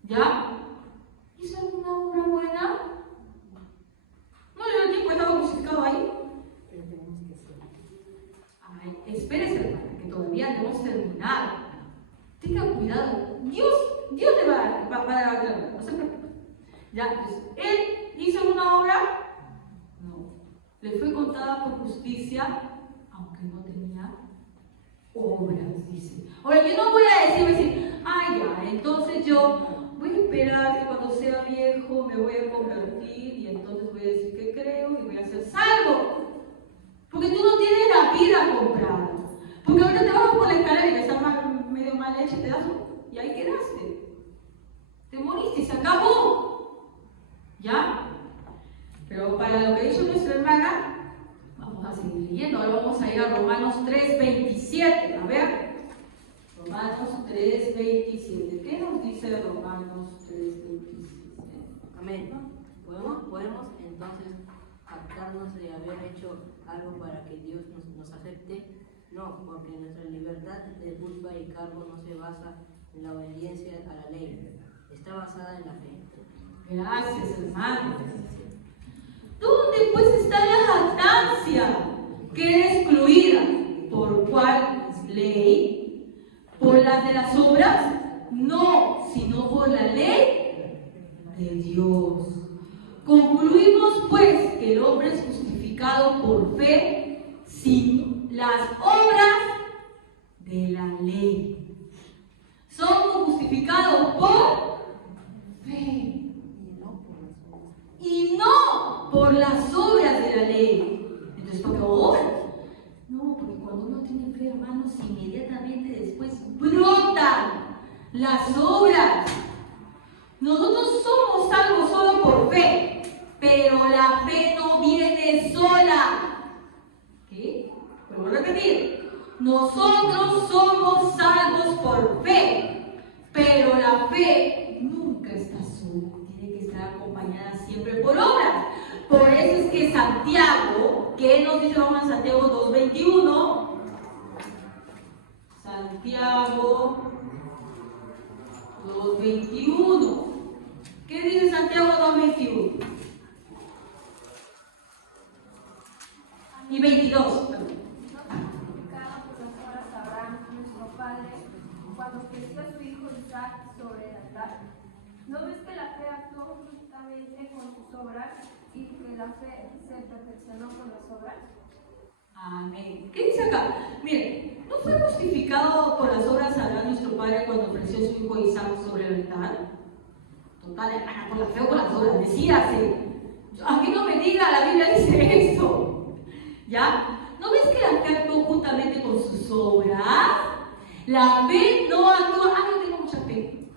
¿Ya? ¿Hizo alguna obra buena? ¿No le dio tiempo, estaba crucificado ahí? Espérese, hermana, que todavía no hemos terminado. Tenga cuidado. Dios le va a dar la gloria, no se preocupe. ¿Ya? Entonces, ¿él hizo una obra? No. Le fue contada por justicia, aunque obras, dice. Ahora, yo no voy a decir, ay, ya, entonces yo voy a esperar que cuando sea viejo me voy a convertir y entonces voy a decir que creo y voy a ser salvo. Porque tú no tienes la vida comprada. Porque ahorita te vas por la escalera y te está medio mal hecha y te das y ahí quedaste. Te moriste y se acabó. ¿Ya? Pero para lo que dijo nuestra hermana, vamos a seguir leyendo. Ahora vamos a ir a Romanos 3:27. A ver. Romanos 3:27. ¿Qué nos dice Romanos 3:27? Amén. ¿Podemos entonces jactarnos de haber hecho algo para que Dios nos acepte? No, porque nuestra libertad de culpa y cargo no se basa en la obediencia a la ley, está basada en la fe. Gracias, hermano. ¿Dónde pues está la jactancia? Queda excluida. ¿Por cuál ley? ¿Por las de las obras? No, sino por la ley de Dios. Concluimos pues que el hombre es justificado por fe sin las obras de la ley. Somos justificados por fe y no por las obras de la ley. Entonces, ¿por qué obras? No, porque cuando uno tiene fe, hermanos, inmediatamente después brotan las obras. Nosotros somos salvos solo por fe, pero la fe no viene sola. ¿Qué? Vuelvo a repetir. Nosotros somos salvos por fe, pero la fe nunca está sola. Tiene que estar acompañada siempre por obras. Por eso es que Santiago, ¿qué nos dice? Vamos a Santiago 2:21. Santiago 2:21. ¿Qué dice Santiago 2:21? Y 22. No justificado por las obras Abraham, nuestro padre, cuando ofreció a su hijo Isaac sobre el altar. ¿No ves que la fe actuó justamente con sus obras y que la fe se perfeccionó con las obras? Amén. ¿Qué dice acá? Miren, ¿no fue justificado por las obras Abraham nuestro padre cuando ofreció a su hijo Isaac sobre el altar? Total, hermana, por la fe o por las obras, decíase. A mí no me diga, la Biblia dice eso. ¿Ya? ¿No ves que la fe actuó juntamente con sus obras? La fe no actúa, yo tengo mucha fe.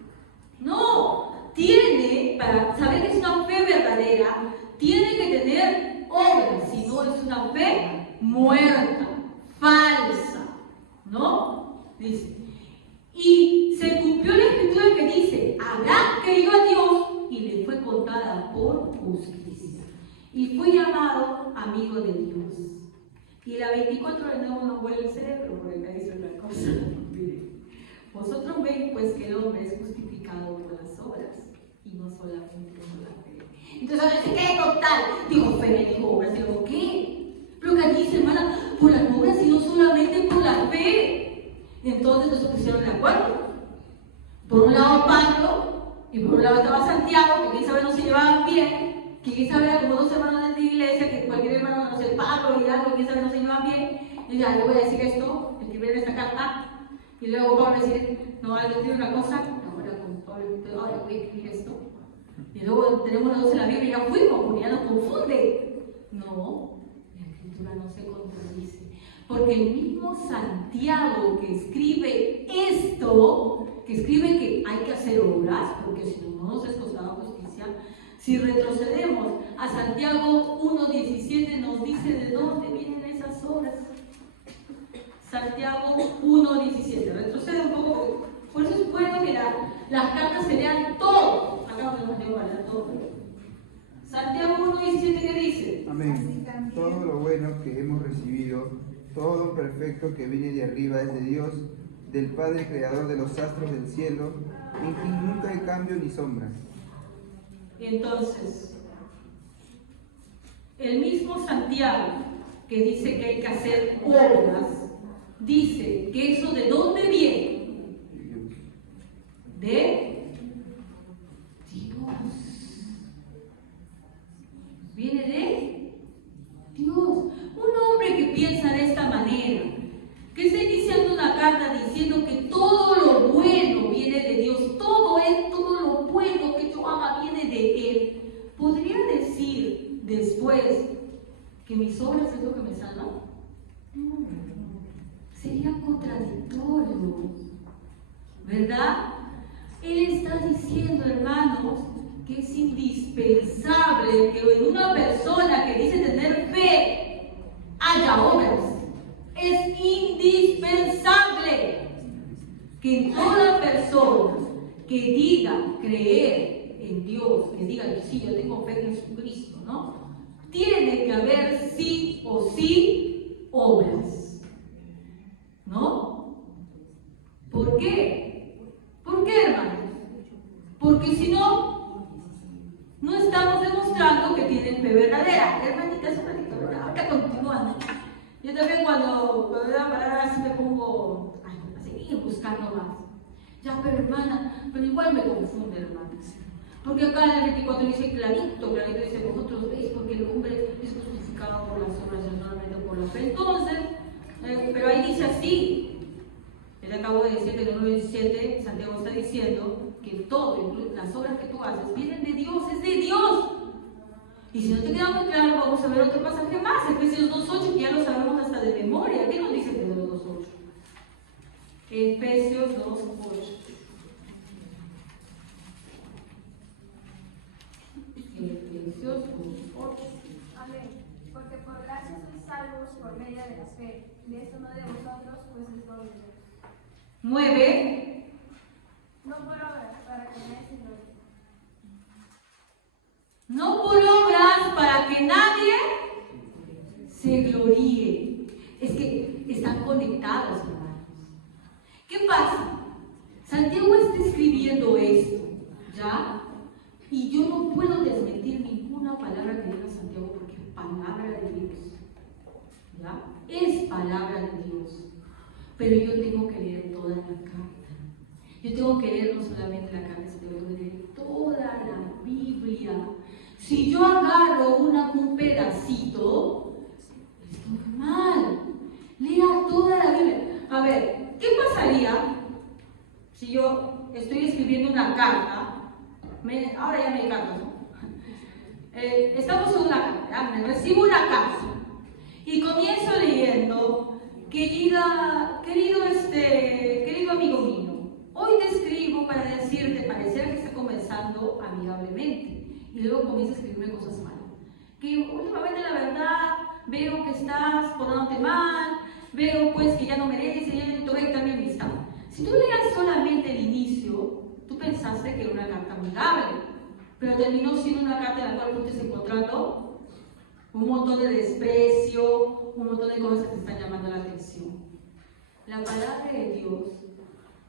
No, tiene, para saber que es una fe verdadera, tiene que tener obras, si no es una fe muerta, falsa, ¿no? Dice, y se cumplió la escritura que dice, Abraham creyó a Dios y le fue contada por justicia, y fue llamado amigo de Dios. Y la 24 de nuevo nos vuelve el cerebro, porque acá dice otra cosa. Miren, vosotros veis pues que el hombre es justificado por las obras y no solamente por la fe. Entonces ahora se queda total. Digo fe, digo obras, digo ¿qué? Pero que dice, hermana, por las obras y no solamente por la fe. Entonces nos pusieron de acuerdo. Por un lado Pablo y por un lado estaba Santiago, que quién sabe no se llevaban bien. Que quién sabe, como dos hermanos de la iglesia, que cualquier hermano, no sé, Pablo y algo, quién sabe no se llevan bien. Y ya, yo voy a decir esto, escribir esta carta. Y luego Pablo va a decir, no, voy a decir una cosa. Ahora con Pablo, ahora voy a escribir esto. Y luego tenemos los dos en la Biblia y ya fuimos, porque ya nos confunde. No, la escritura no se contradice. Porque el mismo Santiago que escribe esto, que escribe que hay que hacer obras, porque si no, no nos es costada justicia. Si retrocedemos a Santiago 1:17 nos dice de dónde vienen esas obras. Santiago 1:17. Retrocede un poco, por eso es bueno que las cartas se lean todo. Acá no tenemos tiempo para leer todo. Santiago 1:17, ¿qué dice? Amén. Todo lo bueno que hemos recibido, todo lo perfecto que viene de arriba es de Dios, del Padre creador de los astros del cielo, en quien nunca hay cambio ni sombra. Entonces, el mismo Santiago que dice que hay que hacer obras, dice que eso ¿de dónde viene? De Dios. Viene de Dios. Un hombre que piensa de esta manera, que que está iniciando una carta diciendo que todo lo bueno viene de Dios, todo lo bueno que yo ama viene de Él, ¿podría decir después que mis obras es lo que me salva? Sería contradictorio, ¿verdad? Él está diciendo, hermanos, que es indispensable que en una persona que dice tener fe haya obras. Es indispensable que en toda persona que diga creer en Dios, que diga, sí, yo tengo fe en Jesucristo, ¿no? Tiene que haber sí o sí obras, ¿no? ¿Por qué? ¿Por qué, hermanos? Porque si no, no estamos demostrando que tienen fe verdadera. Hermanitas, ahorita continúan. Yo también cuando veo la palabra así me pongo a seguir buscando más. Ya, pero hermana, pero igual me confunde, hermanas. Porque acá en el 24 dice clarito dice, vosotros veis, porque el hombre es justificado por las obras, no solamente por la fe. Entonces, pero ahí dice así. Él acabo de decir que en el 9:17 Santiago está diciendo que todo, las obras que tú haces, vienen de Dios, es de Dios. Y si no te queda muy claro, vamos a ver otro pasaje más, Efesios 2:8, que ya lo sabemos hasta de memoria. ¿Qué nos dice Efesios 2:8? Efesios 2:8. Efesios 2:8. Amén. Porque por gracia sois salvos por medio de la fe, y esto no de vosotros, pues es don de Dios. 9. No por obras, para que nadie se gloríe. No por obras para que nadie se gloríe. Es que están conectados, hermanos. ¿Qué pasa? Santiago está escribiendo esto, ¿ya? Y yo no puedo desmentir ninguna palabra que diga Santiago porque es palabra de Dios, ¿ya? Es palabra de Dios. Pero yo tengo que leer toda la carta. Yo tengo que leer no solamente la carta, sino tengo que leer toda la Biblia. Si yo agarro un pedacito, estoy mal. Lea toda la Biblia. A ver, ¿qué pasaría si yo estoy escribiendo una carta? Ahora ya me cartas, ¿no? Estamos en una carta, me recibo una carta y comienzo leyendo, querido amigo mío, hoy te escribo para decirte, pareciera que está comenzando amigablemente, y luego comienza a escribirme cosas malas. Que últimamente la verdad veo que estás portándote mal, veo pues que ya no mereces, ya no te también mi amistad. Si tú leas solamente el inicio, tú pensaste que era una carta amigable, pero terminó siendo una carta en la cual tú estás encontrando un montón de desprecio, un montón de cosas que te están llamando la atención. La palabra de Dios,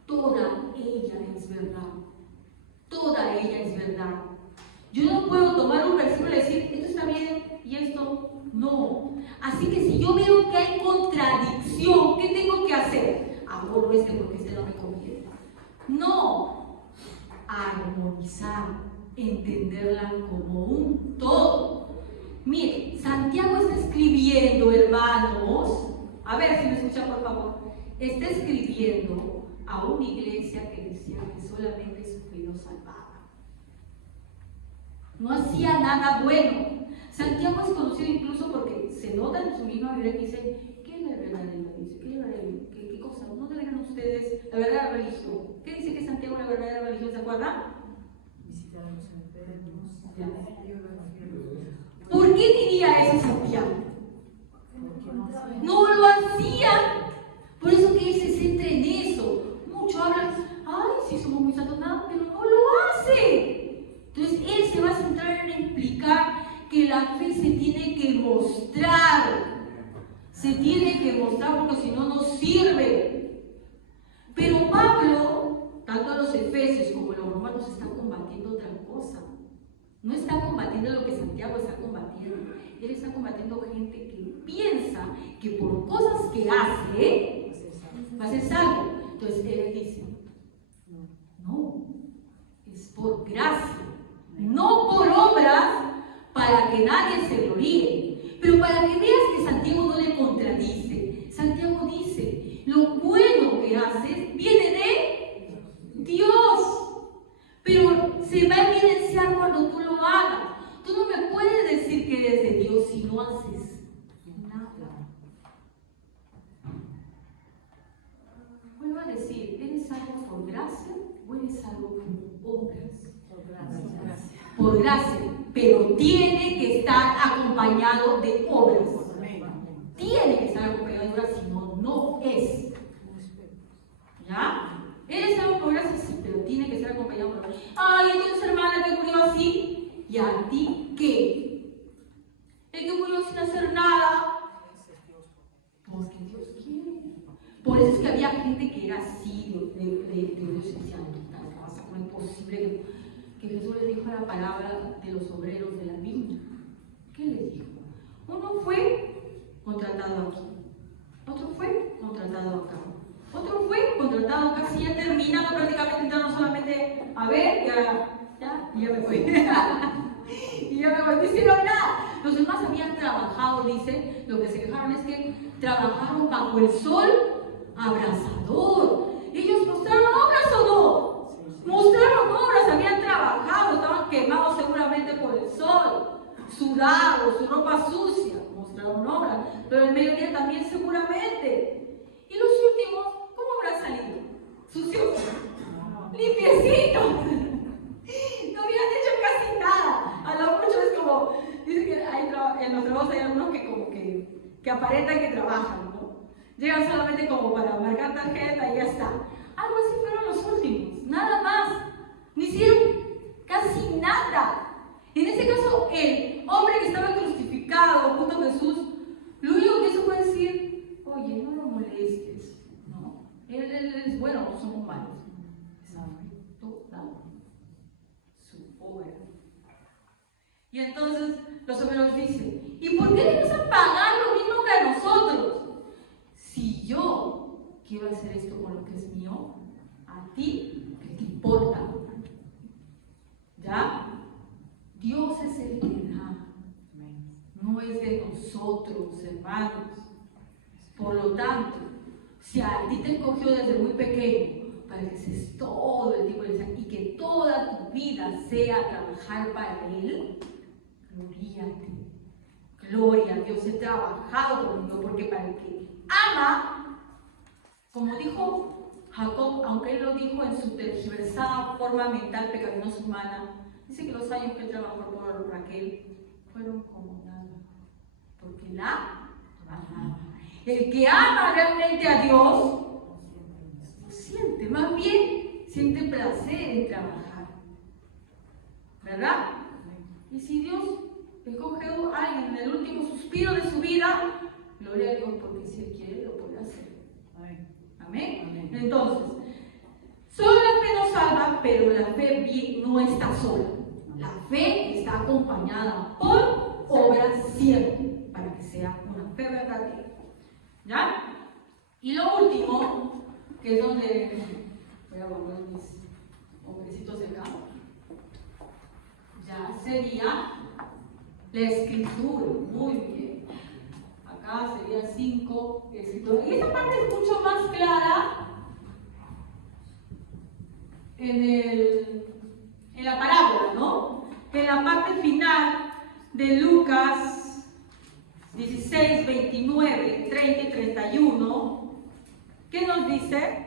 toda ella es verdad. Toda ella es verdad. Yo no puedo tomar un versículo y decir, esto está bien y esto no. Así que si yo veo que hay contradicción, ¿qué tengo que hacer? Aborro porque este no me conviene. No. Armonizar, entenderla como un todo. Mire, Santiago está escribiendo, hermanos, a ver si me escuchan por favor, está escribiendo a una iglesia que decía que solamente sufrido salvaba. No hacía nada bueno. Santiago es conocido incluso porque se nota en su misma Biblia que dice, ¿qué es la verdadera religión? ¿Qué cosa? ¿No deberían ustedes la verdadera religión? ¿Qué dice que Santiago la verdadera religión? ¿Se acuerdan? Visitar a los enfermos. ¿Por qué diría eso Santiago? No lo hacía. Por eso que él se centra en eso. Muchos hablan, ay, sí somos muy santos, nada, pero no lo hace. Entonces él se va a centrar en explicar que la fe se tiene que mostrar. Se tiene que mostrar porque si no, no sirve. Pero Pablo, tanto a los efesios como a los romanos, están combatiendo otra cosa. No está combatiendo lo que Santiago está combatiendo. Él está combatiendo gente que piensa que por cosas que hace va a ser salvo. Entonces él dice, no, es por gracia, no por obras para que nadie se gloríe. Pero para que veas que Santiago no le contradice, Santiago dice, haces viene de Dios, pero se va a evidenciar cuando tú lo hagas. Tú no me puedes decir que eres de Dios si no haces nada. Vuelvo a decir, ¿eres salvo por gracia o eres salvo por obras? Por gracia, pero tiene que estar acompañado de obras. Tiene que estar acompañado de obras, si no, no es. ¿Ya? Eres salvo por gracia, sí, pero tiene que estar acompañado por obras. Ay, entonces hermana que murió así, ¿y a ti qué? El que murió sin hacer nada, porque Dios quiere. Por eso es que había gente que era así, de Dios decía, no es posible que Jesús les dijo la palabra de los obreros de la viña. ¿Qué les dijo? Uno fue contratado aquí, otro fue contratado acá, otro fue contratado casi ya terminando prácticamente, entrando solamente a ver, ya me voy. Y ya me voy, no hicieron nada. Los demás habían trabajado, dice, lo que se quejaron es que trabajaron bajo el sol abrasador. ¿Ellos mostraron obras o no? Mostraron obras, habían trabajado, estaban quemados seguramente por el sol, sudados, su ropa sucia, mostraron obras, pero el mediodía también seguramente. Y los últimos, ¿cómo habrán salido? ¿Sucios? ¡Limpiecitos! No habían hecho casi nada. A lo mucho es como, dicen que en los trabajos hay algunos que como que aparentan que trabajan, ¿no? Llegan solamente como para marcar tarjeta y ya está. Algo así fueron los últimos, nada más. No hicieron casi nada. En ese caso, el hombre que estaba crucificado junto a Jesús, lo único que hizo fue decir, oye, no lo molestes, ¿no? Él es bueno, somos malos. Toda su obra. Y entonces los obreros dicen, ¿y por qué le vas a pagar lo mismo que a nosotros? Si yo quiero hacer esto con lo que es mío, a ti, ¿qué te importa? ¿Ya? Dios es el que da, no es de nosotros, hermanos. Por lo tanto, si a ti te escogió desde muy pequeño para que seas todo el tiempo y que toda tu vida sea trabajar para Él, gloríate. Gloria a Dios, he trabajado conmigo porque para el que ama, como dijo Jacob, aunque él lo dijo en su tergiversada forma mental pecaminosa humana, dice que los años que él trabajó por Raquel fueron como nada, porque la amaba. El que ama realmente a Dios, no siente, más bien siente placer en trabajar, ¿verdad? Y si Dios escoge a alguien en el último suspiro de su vida, gloria a Dios, porque si Él quiere lo puede hacer. Amén. Entonces, solo la fe nos salva, pero la fe no está sola. La fe está acompañada por obras siempre, para que sea una fe verdadera. ¿Ya? Y lo último, que es donde voy a volver mis hombrecitos de acá, ya sería la escritura. Muy bien. Acá sería 5 escrituras. Y esta parte es mucho más clara en la parábola, ¿no? En la parte final de Lucas 16, 29, 30 y 31, ¿qué nos dice?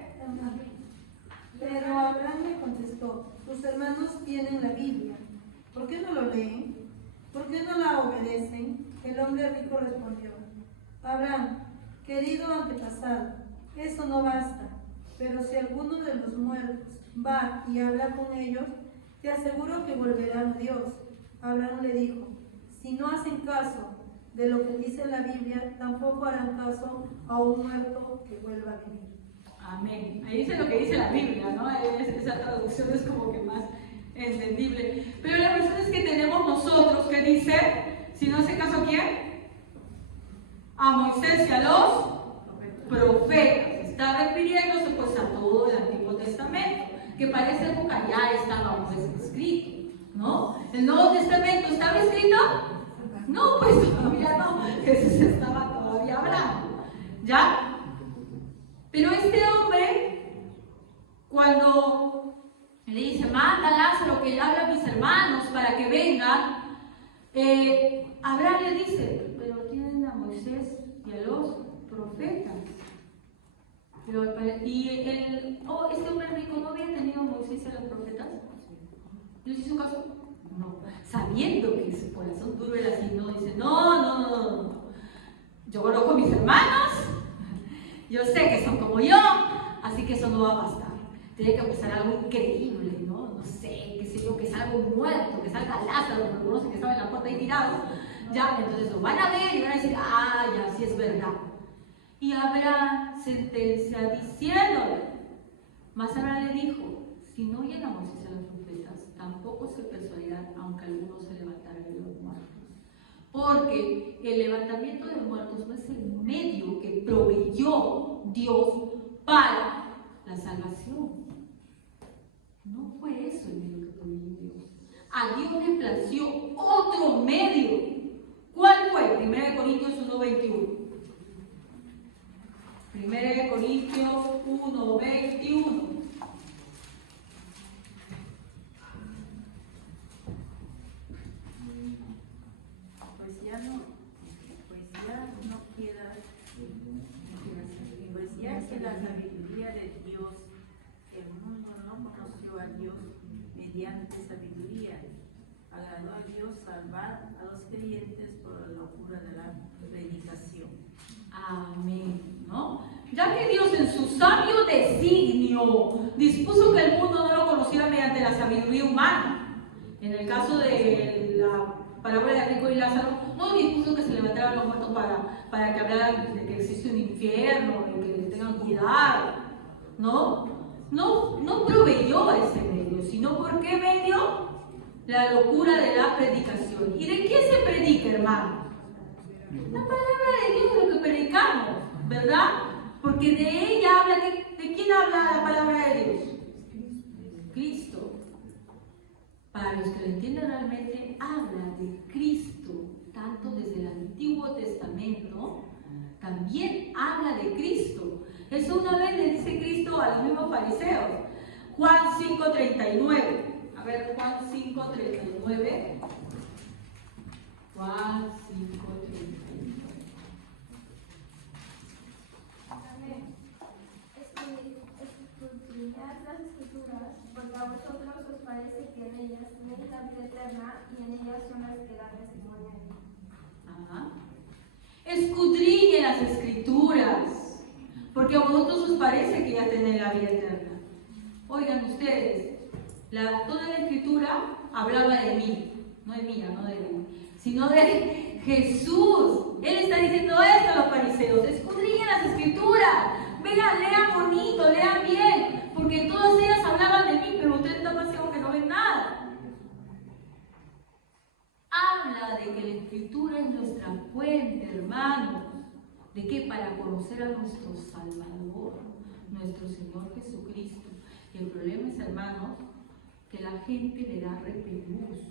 Pero Abraham le contestó, tus hermanos tienen la Biblia, ¿por qué no lo leen? ¿Por qué no la obedecen? El hombre rico respondió, Abraham, querido antepasado, eso no basta, pero si alguno de los muertos va y habla con ellos, te aseguro que volverán a Dios. Abraham le dijo, si no hacen caso de lo que dice la Biblia, tampoco harán caso a un muerto que vuelva a vivir. Amén. Ahí dice lo que dice la Biblia, ¿no? Esa traducción es como que más entendible. Pero la verdad es que tenemos nosotros que dice, si no hace caso a quién, a Moisés y a los profetas. Está refiriéndose pues a todo el Antiguo Testamento, que para esa época ya estaba pues escrito, ¿no? ¿El Nuevo Testamento estaba escrito? No, pues todavía no. Jesús estaba todavía hablando, ¿ya? Pero este hombre venga, Abraham le dice, pero tienen a Moisés y a los profetas. Este hombre rico no había tenido a Moisés y a los profetas. ¿Les hizo caso? No. Sabiendo que su corazón duro era así, no, dice, no. Yo conozco a mis hermanos, yo sé que son como yo, así que eso no va a bastar. Tiene que pasar algo increíble, ¿no? No sé, qué sé yo, que salga un muerto, que salga Lázaro, porque conocen que estaba en la puerta ahí tirado. Ya, entonces lo van a ver y van a decir, ya, sí es verdad. Y Abraham sentencia diciéndole, mas Abraham le dijo, si no oyen a Moisés y a los profetas, tampoco se persuadirán, aunque algunos se levantaran de los muertos. Porque el levantamiento de los muertos no es el medio que proveyó Dios para la salvación. No fue eso el medio que proveyó Dios. A Dios le plació otro medio. ¿Cuál fue? 1 Corintios 1:21. 1 Corintios 1:21. Pues ya que la sabiduría de Dios, el mundo no conoció a Dios mediante sabiduría. Agradó a Dios salvar a los creyentes por la locura de la predicación. Amén, ¿no? Ya que Dios en su sabio designio dispuso que el mundo no lo conociera mediante la sabiduría humana. En el caso de la parábola de Rico y Lázaro, no dispuso que se levantaran los muertos para que hablaran de que existe un infierno, de que tengan cuidado, ¿no? No proveyó ese medio, sino ¿por qué medio? La locura de la predicación. ¿Y de qué se predica, hermano? La palabra de Dios es lo que predicamos, ¿verdad? Porque de ella habla, ¿de quién habla la palabra de Dios? Cristo. Para los que lo entienden realmente, habla de Cristo, tanto desde el Antiguo Testamento, también habla de Cristo. Eso una vez le dice Cristo a los mismos fariseos. Juan 5:39. A ver, Juan 5:39. Juan 5:39. Escudriñad las Escrituras, porque a vosotros os parece que en ellas tenéis la vida eterna y en ellas son las que dan testimonio de mí. Escudriñen las Escrituras, porque a vosotros os parece que ya tenéis la vida eterna. Oigan ustedes, toda la Escritura hablaba de mí, no de mía, no de mí, sino de Jesús. Él está diciendo esto a los fariseos: escudriñen las Escrituras, vengan, lean bonito, lean bien, porque todas ellas hablaban de mí, pero ustedes están ciegos que no ven nada. Habla de que la Escritura es nuestra fuente, hermanos. ¿De qué? Para conocer a nuestro Salvador, nuestro Señor Jesucristo. Y el problema es, hermanos, que la gente le da repelús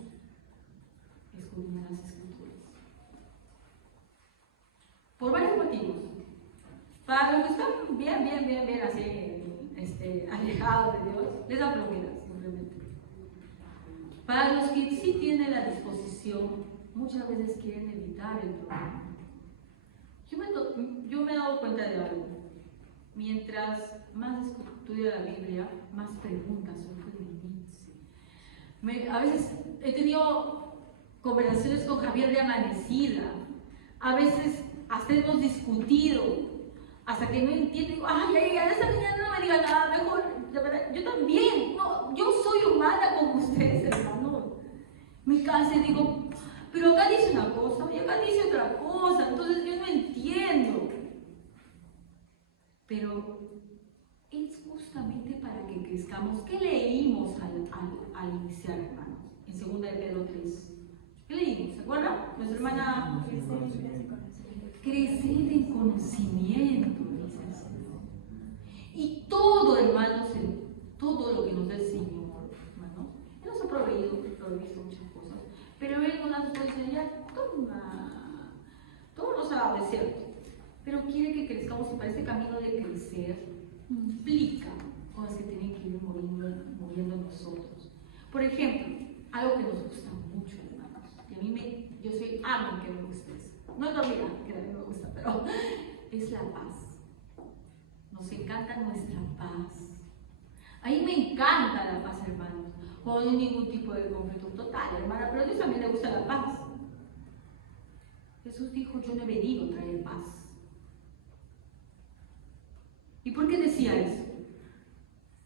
escudriñar las Escrituras. Por varios motivos. Para los que están bien así, alejados de Dios, les da flojera, simplemente. Para los que sí tienen la disposición, muchas veces quieren evitar el problema. Yo me he dado cuenta de algo. Mientras más estudio la Biblia, más preguntas surgen en mí. A veces he tenido conversaciones con Javier de amanecida. A veces hasta hemos discutido. Hasta que no entiendo, digo, esta niña no me diga nada, mejor, de verdad, yo también, no, yo soy humana como ustedes, hermanos. Me canso y digo, pero acá dice una cosa y acá dice otra cosa, entonces yo no entiendo. Pero es justamente para que crezcamos. ¿Qué leímos al iniciar, hermanos? En 2 de Pedro 3. ¿Qué leímos? ¿Se acuerdan? Nuestra hermana... Crecer en conocimiento, dice el Señor. Y todo, hermanos, todo lo que nos da el Señor, hermanos, Él nos ha provisto muchas cosas, pero Él no nos puede enseñar, todo nos sabe, es cierto, pero quiere que crezcamos, y para este camino de crecer implica cosas que tienen que ir moviendo en nosotros. Por ejemplo, algo que nos gusta mucho, hermanos, yo soy amén que me gusta eso. No es lo mío, que a mí me gusta, pero es la paz. Nos encanta nuestra paz. A mí me encanta la paz, hermanos. Cuando no hay ningún tipo de conflicto total, hermana, pero a Dios también le gusta la paz. Jesús dijo, yo no he venido a traer paz. ¿Y por qué decía eso?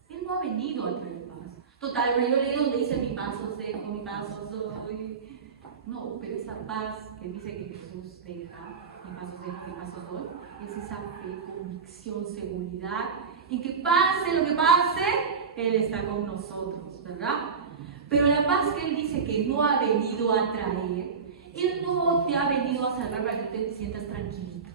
Él no ha venido a traer paz. Total, pero yo leí donde dice mi paz os dejo, mi paz os doy. No, pero esa paz que dice que Jesús deja, mi paz os dejo, mi paz os doy, es esa fe, convicción, seguridad, en que pase lo que pase, Él está con nosotros, ¿verdad? Pero la paz que Él dice que no ha venido a traer, Él no te ha venido a salvar para que te sientas tranquilito.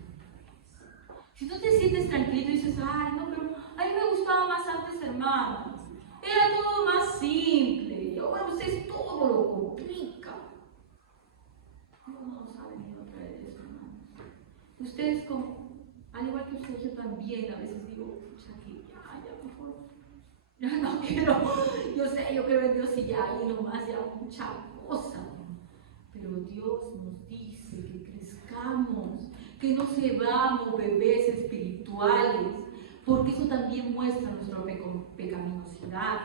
Si tú te sientes tranquilito y dices, ay, no, pero a mí me gustaba más antes, hermanos. Era todo más simple. Y ahora ustedes todo lo complica. Dios no nos ha venido a traer eso, hermanos. Ustedes, como, al igual que ustedes, yo también a veces digo, pucha, que ya mejor. Ya no quiero. Yo sé, yo creo en Dios y ya, y nomás ya mucha cosa. Pero Dios nos dice que crezcamos, que no seamos bebés espirituales, porque eso también muestra nuestra pecaminosidad.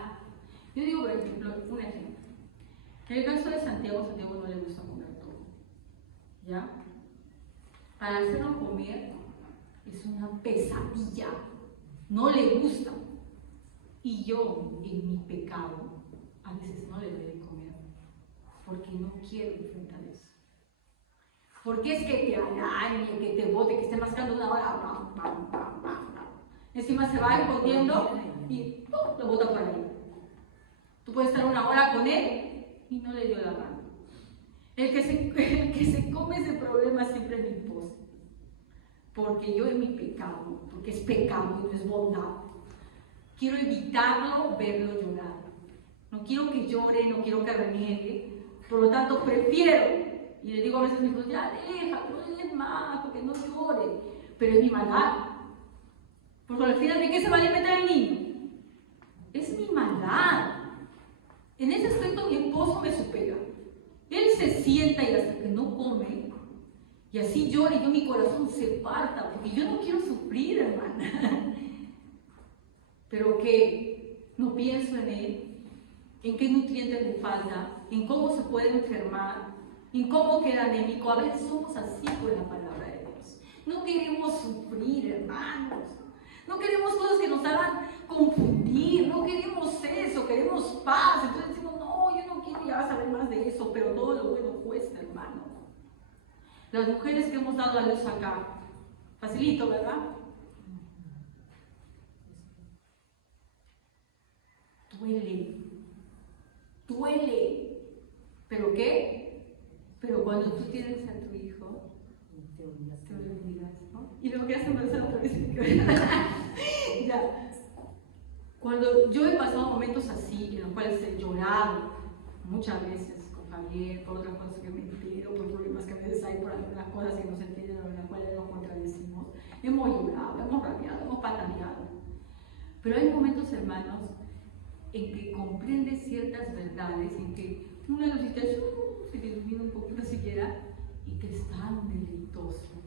Yo digo, por ejemplo, un ejemplo. En el caso de Santiago, Santiago no le gusta comer todo. ¿Ya? Para hacerlo comer es una pesadilla. No le gusta. Y yo, en mi pecado, a veces no le doy de comer. Porque no quiero enfrentar eso. Porque es que te arañe, que te bote, que esté mascando una hora. Encima se va escondiendo y lo bota por ahí. Tú puedes estar una hora con él y no le dio la mano. El que se come ese problema siempre es mi esposo. Porque yo en mi pecado, porque es pecado y no es bondad, quiero evitarlo, verlo llorar. No quiero que llore, no quiero que reniegue. Por lo tanto, prefiero, y le digo a veces a mis hijos, ya deja, no le des más, porque no llore. Pero es mi maldad. Porque al final, ¿de qué se va a alimentar el niño? Es mi maldad. En ese aspecto mi esposo me supera. Él se sienta y hasta que no come, y así llora y yo mi corazón se parta, porque yo no quiero sufrir, hermana. Pero que no pienso en él, en qué nutrientes le falta, en cómo se puede enfermar, en cómo queda anémico. A veces somos así con la palabra de Dios. No queremos sufrir, hermanos. No queremos cosas que nos hagan confundir, no queremos eso, queremos paz. Entonces decimos, no, yo no quiero ya saber más de eso, pero todo lo bueno cuesta, hermano. Las mujeres que hemos dado a luz acá, facilito, ¿verdad? Duele. ¿Pero qué? Pero cuando tú tienes a tu hijo, te olvidas, ¿no? Y lo que hacen es otra vez. Ya. Cuando yo he pasado momentos así, en los cuales he llorado muchas veces con Javier, por otras cosas que me entero, por problemas que a veces hay, por algunas cosas que no se entienden o en las cuales nos contradecimos, hemos llorado, hemos rabiado, hemos pataleado. Pero hay momentos, hermanos, en que comprendes ciertas verdades, en que una lucita se te ilumina un poquito siquiera, y que es tan deleitoso,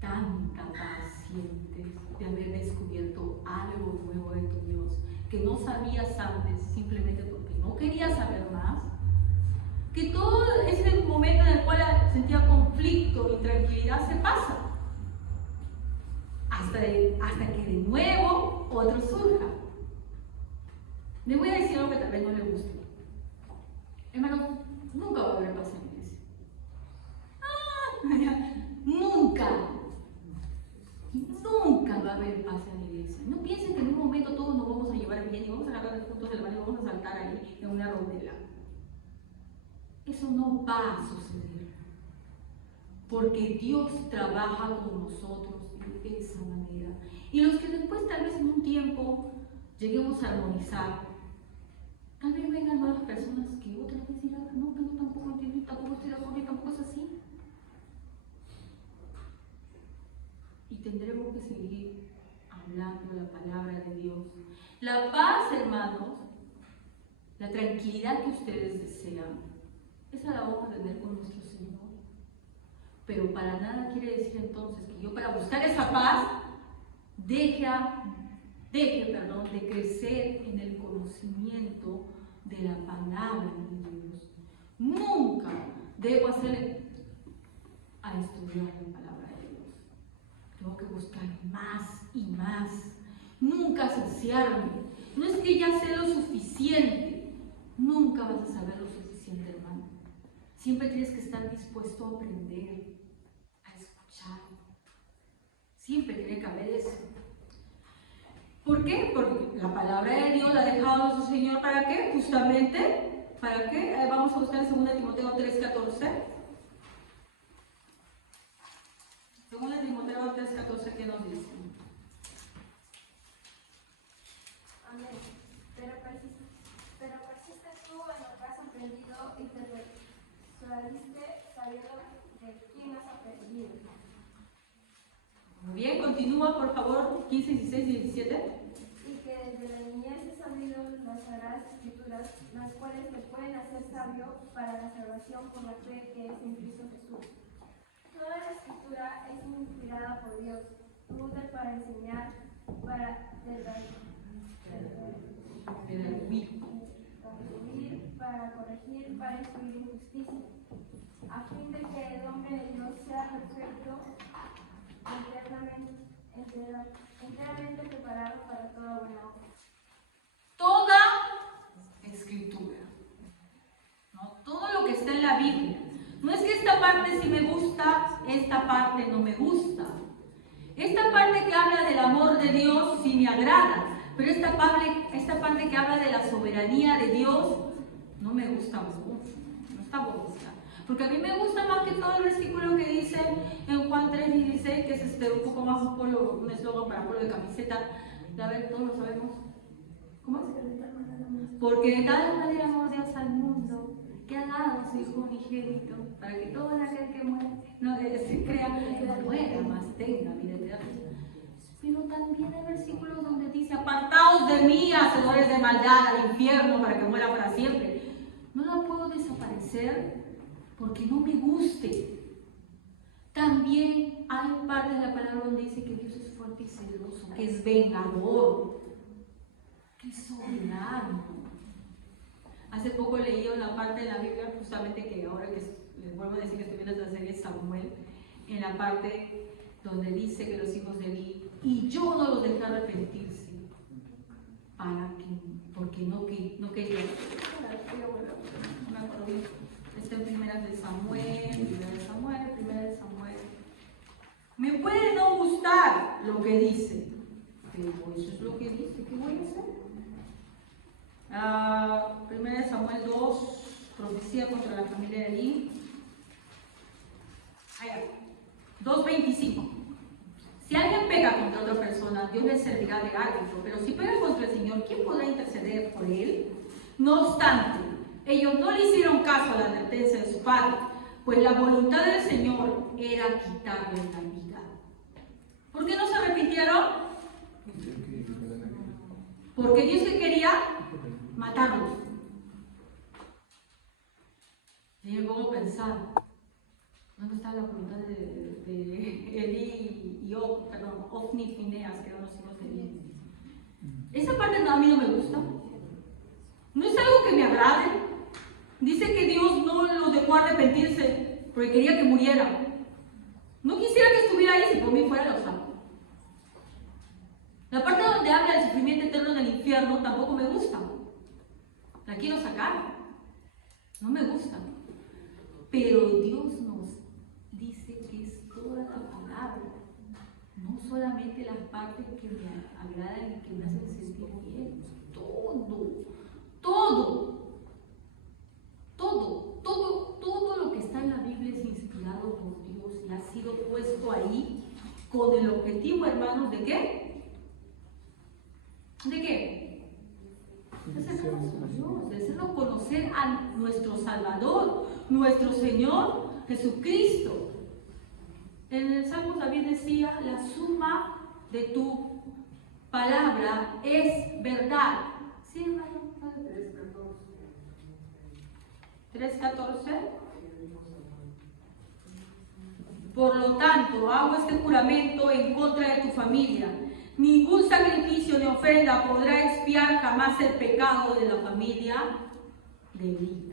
tan paciente de haber descubierto algo nuevo de tu Dios, que no sabías antes simplemente porque no querías saber más, que todo ese momento en el cual sentía conflicto y tranquilidad se pasa, hasta que de nuevo otro surja. Le voy a decir algo que tal vez no le guste. Hermano, nunca va a haber paz en la iglesia. Nunca va a haber paz en la iglesia. No piensen que en un momento todos nos vamos a llevar bien y vamos a agarrar juntos del baño y vamos a saltar ahí en una rondela. Eso no va a suceder. Porque Dios trabaja con nosotros de esa manera. Y los que después tal vez en un tiempo lleguemos a armonizar, tal vez vengan nuevas personas que otras veces dirán, no, que no, tampoco entiendo, tampoco estoy de acuerdo, tampoco es así. Y tendremos que seguir hablando la palabra de Dios. La paz, hermanos, la tranquilidad que ustedes desean, Esa la vamos a tener con nuestro Señor. Pero para nada quiere decir entonces que yo, para buscar esa paz, deje de crecer en el conocimiento de la palabra de Dios. Nunca debo hacer a estudiar la palabra de Dios. Tengo que buscar más y más. Nunca saciarme. No es que ya sé lo suficiente. Nunca vas a saber lo suficiente, hermano. Siempre tienes que estar dispuesto a aprender, a escuchar. Siempre tiene que haber eso. ¿Por qué? Porque la palabra de Dios la ha dejado nuestro Señor, ¿para qué? Justamente, ¿para qué? Vamos a buscar en 2 Timoteo 3:14. 2 Timoteo 3:14, ¿qué nos dice? Amén. Pero persiste tú en lo que has aprendido y te persuadiste sabiendo de quién has aprendido. Muy bien, continúa por favor, 15, 16 y 17. Y que desde la niñez he sabido las sagradas escrituras, las cuales te pueden hacer sabio para la salvación por la fe que es en Cristo Jesús. Toda la escritura es inspirada por Dios, útil para enseñar, para para corregir, para instruir en justicia, a fin de que el hombre de Dios sea perfecto, enteramente preparado para toda buena obra. Toda escritura, ¿no? Todo lo que está en la Biblia. No es que esta parte sí me gusta, esta parte no me gusta. Esta parte que habla del amor de Dios sí me agrada, pero esta parte que habla de la soberanía de Dios no me gusta mucho, no está bonita. Porque a mí me gusta más que todo el versículo que dice en Juan 3:16, que es un poco más un eslogan para polo de camiseta. A ver, todos lo sabemos. ¿Cómo es? Porque de tal manera amó Dios al mundo, que ha dado a su Hijo unigénito, para que todo aquel que muere, no se crea, no muera, más tenga vida eterna. Pero también hay versículos donde dice: apartaos de mí, hacedores de maldad, al infierno, para que muera para siempre. No la puedo desaparecer porque no me guste. También hay partes de la palabra donde dice que Dios es fuerte y celoso, que es vengador, que es soberano. Hace poco leí una parte de la Biblia, justamente que ahora les vuelvo a decir que estoy viendo la serie Samuel, en la parte donde dice que los hijos de Eli, y yo no los dejé arrepentirse, porque no quería. No me acuerdo bien. Está en Primera de Samuel. Me puede no gustar lo que dice, pero eso es lo que dice. ¿Qué voy a hacer? Primera de Samuel 2, profecía contra la familia de Eli. 2:25. Si alguien pega contra otra persona, Dios le servirá de árbitro, pero si pega contra el Señor, ¿quién podrá interceder por él? No obstante, ellos no le hicieron caso a la advertencia de su padre, pues la voluntad del Señor era quitarle la vida. ¿Por qué no se arrepintieron? Porque Dios quería matarlos. Y me pongo a pensar, ¿dónde está la voluntad de Eli y Ofni y Fineas, que eran los hijos de Eli? Esa parte a mí no me gusta. No es algo que me agrade. Dice que Dios no los dejó arrepentirse porque quería que murieran. No quisiera que estuviera ahí, si por mí fuera lo saco. La parte donde habla del sufrimiento eterno en el infierno tampoco me gusta. La quiero sacar. No me gusta. Pero Dios nos dice que es toda la palabra, no solamente las partes que me agradan y que me hacen sentir bien, todo lo que está en la Biblia es inspirado por Dios y ha sido puesto ahí con el objetivo, hermanos, ¿de qué? ¿De qué? De acercarnos a Dios, de hacernos conocer a nuestro Salvador, nuestro Señor Jesucristo. En el Salmo David decía: la suma de tu palabra es verdad. ¿Sí, hermano? 3:14. Por lo tanto, hago este juramento en contra de tu familia. Ningún sacrificio ni ofrenda podrá expiar jamás el pecado de la familia de Eli.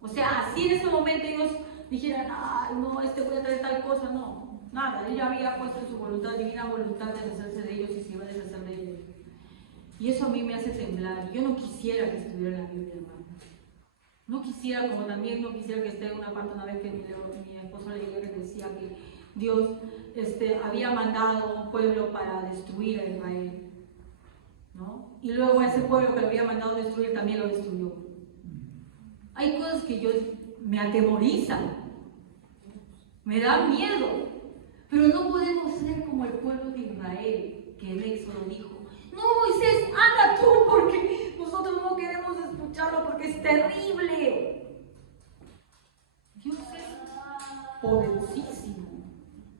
O sea, así en ese momento ellos dijeran, ay, no, voy a traer tal cosa. No, nada. Ella había puesto en su voluntad, divina voluntad, de deshacerse de ellos y se iba a deshacer de ellos. Y eso a mí me hace temblar. Yo no quisiera que estuviera en la Biblia, hermano. No quisiera, como también no quisiera que esté en una parte, una vez que mi esposo le dijo que decía que Dios había mandado a un pueblo para destruir a Israel, ¿no? Y luego ese pueblo que lo había mandado a destruir también lo destruyó. Hay cosas que me atemorizan, me da miedo, pero no podemos ser como el pueblo de Israel, que en Éxodo dijo, no, Moisés, anda tú, porque nosotros no queremos escucharlo, porque es terrible. Dios es poderosísimo,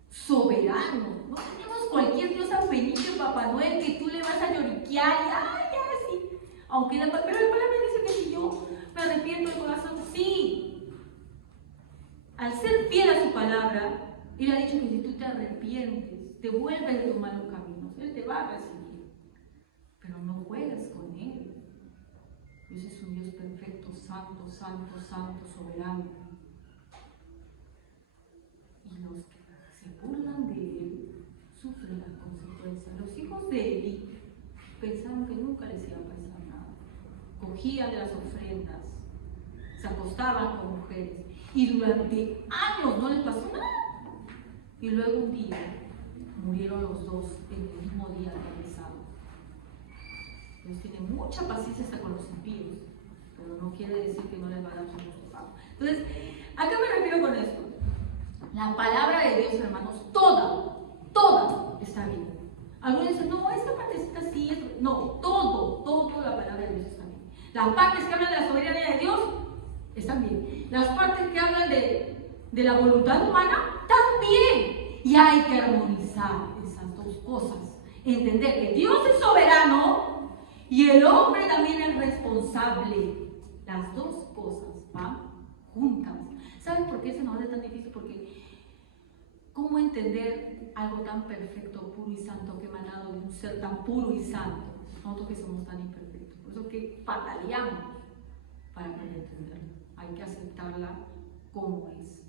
soberano. No tenemos cualquier Dios Benito, Papá Noel, que tú le vas a lloriquear y ay, así. Pero la palabra dice que si yo me arrepiento del corazón, sí. Al ser fiel a su palabra, Él ha dicho que si tú te arrepientes, te vuelves de tus malos caminos, Él te va a recibir. Pero no juegues con Él. Dios es un Dios perfecto, santo, santo, santo, soberano. Y los que se burlan de Él sufren las consecuencias. Los hijos de Eli pensaron que nunca les iba a pasar nada. Cogían de las ofrendas, se acostaban con mujeres y durante años no les pasó nada. Y luego un día murieron los dos en el mismo día aterrizados. Dios tiene mucha paciencia hasta con los impíos, pero no quiere decir que no les va a dar su justo pago. Entonces, ¿a qué me refiero con esto? La palabra de Dios, hermanos, toda está bien. Algunos dicen, no, esta partecita sí es. No, todo la palabra de Dios está bien. Las partes que hablan de la soberanía de Dios están bien. Las partes que hablan de la voluntad humana también. Y hay que armonizar esas dos cosas. Entender que Dios es soberano y el hombre también es responsable. Las dos cosas van juntas. ¿Saben por qué se nos hace tan difícil? Porque ¿cómo entender algo tan perfecto, puro y santo, que emanado de un ser tan puro y santo? Nosotros que somos tan imperfectos. Por eso que pataleamos para poder entenderla. Hay que aceptarla como es.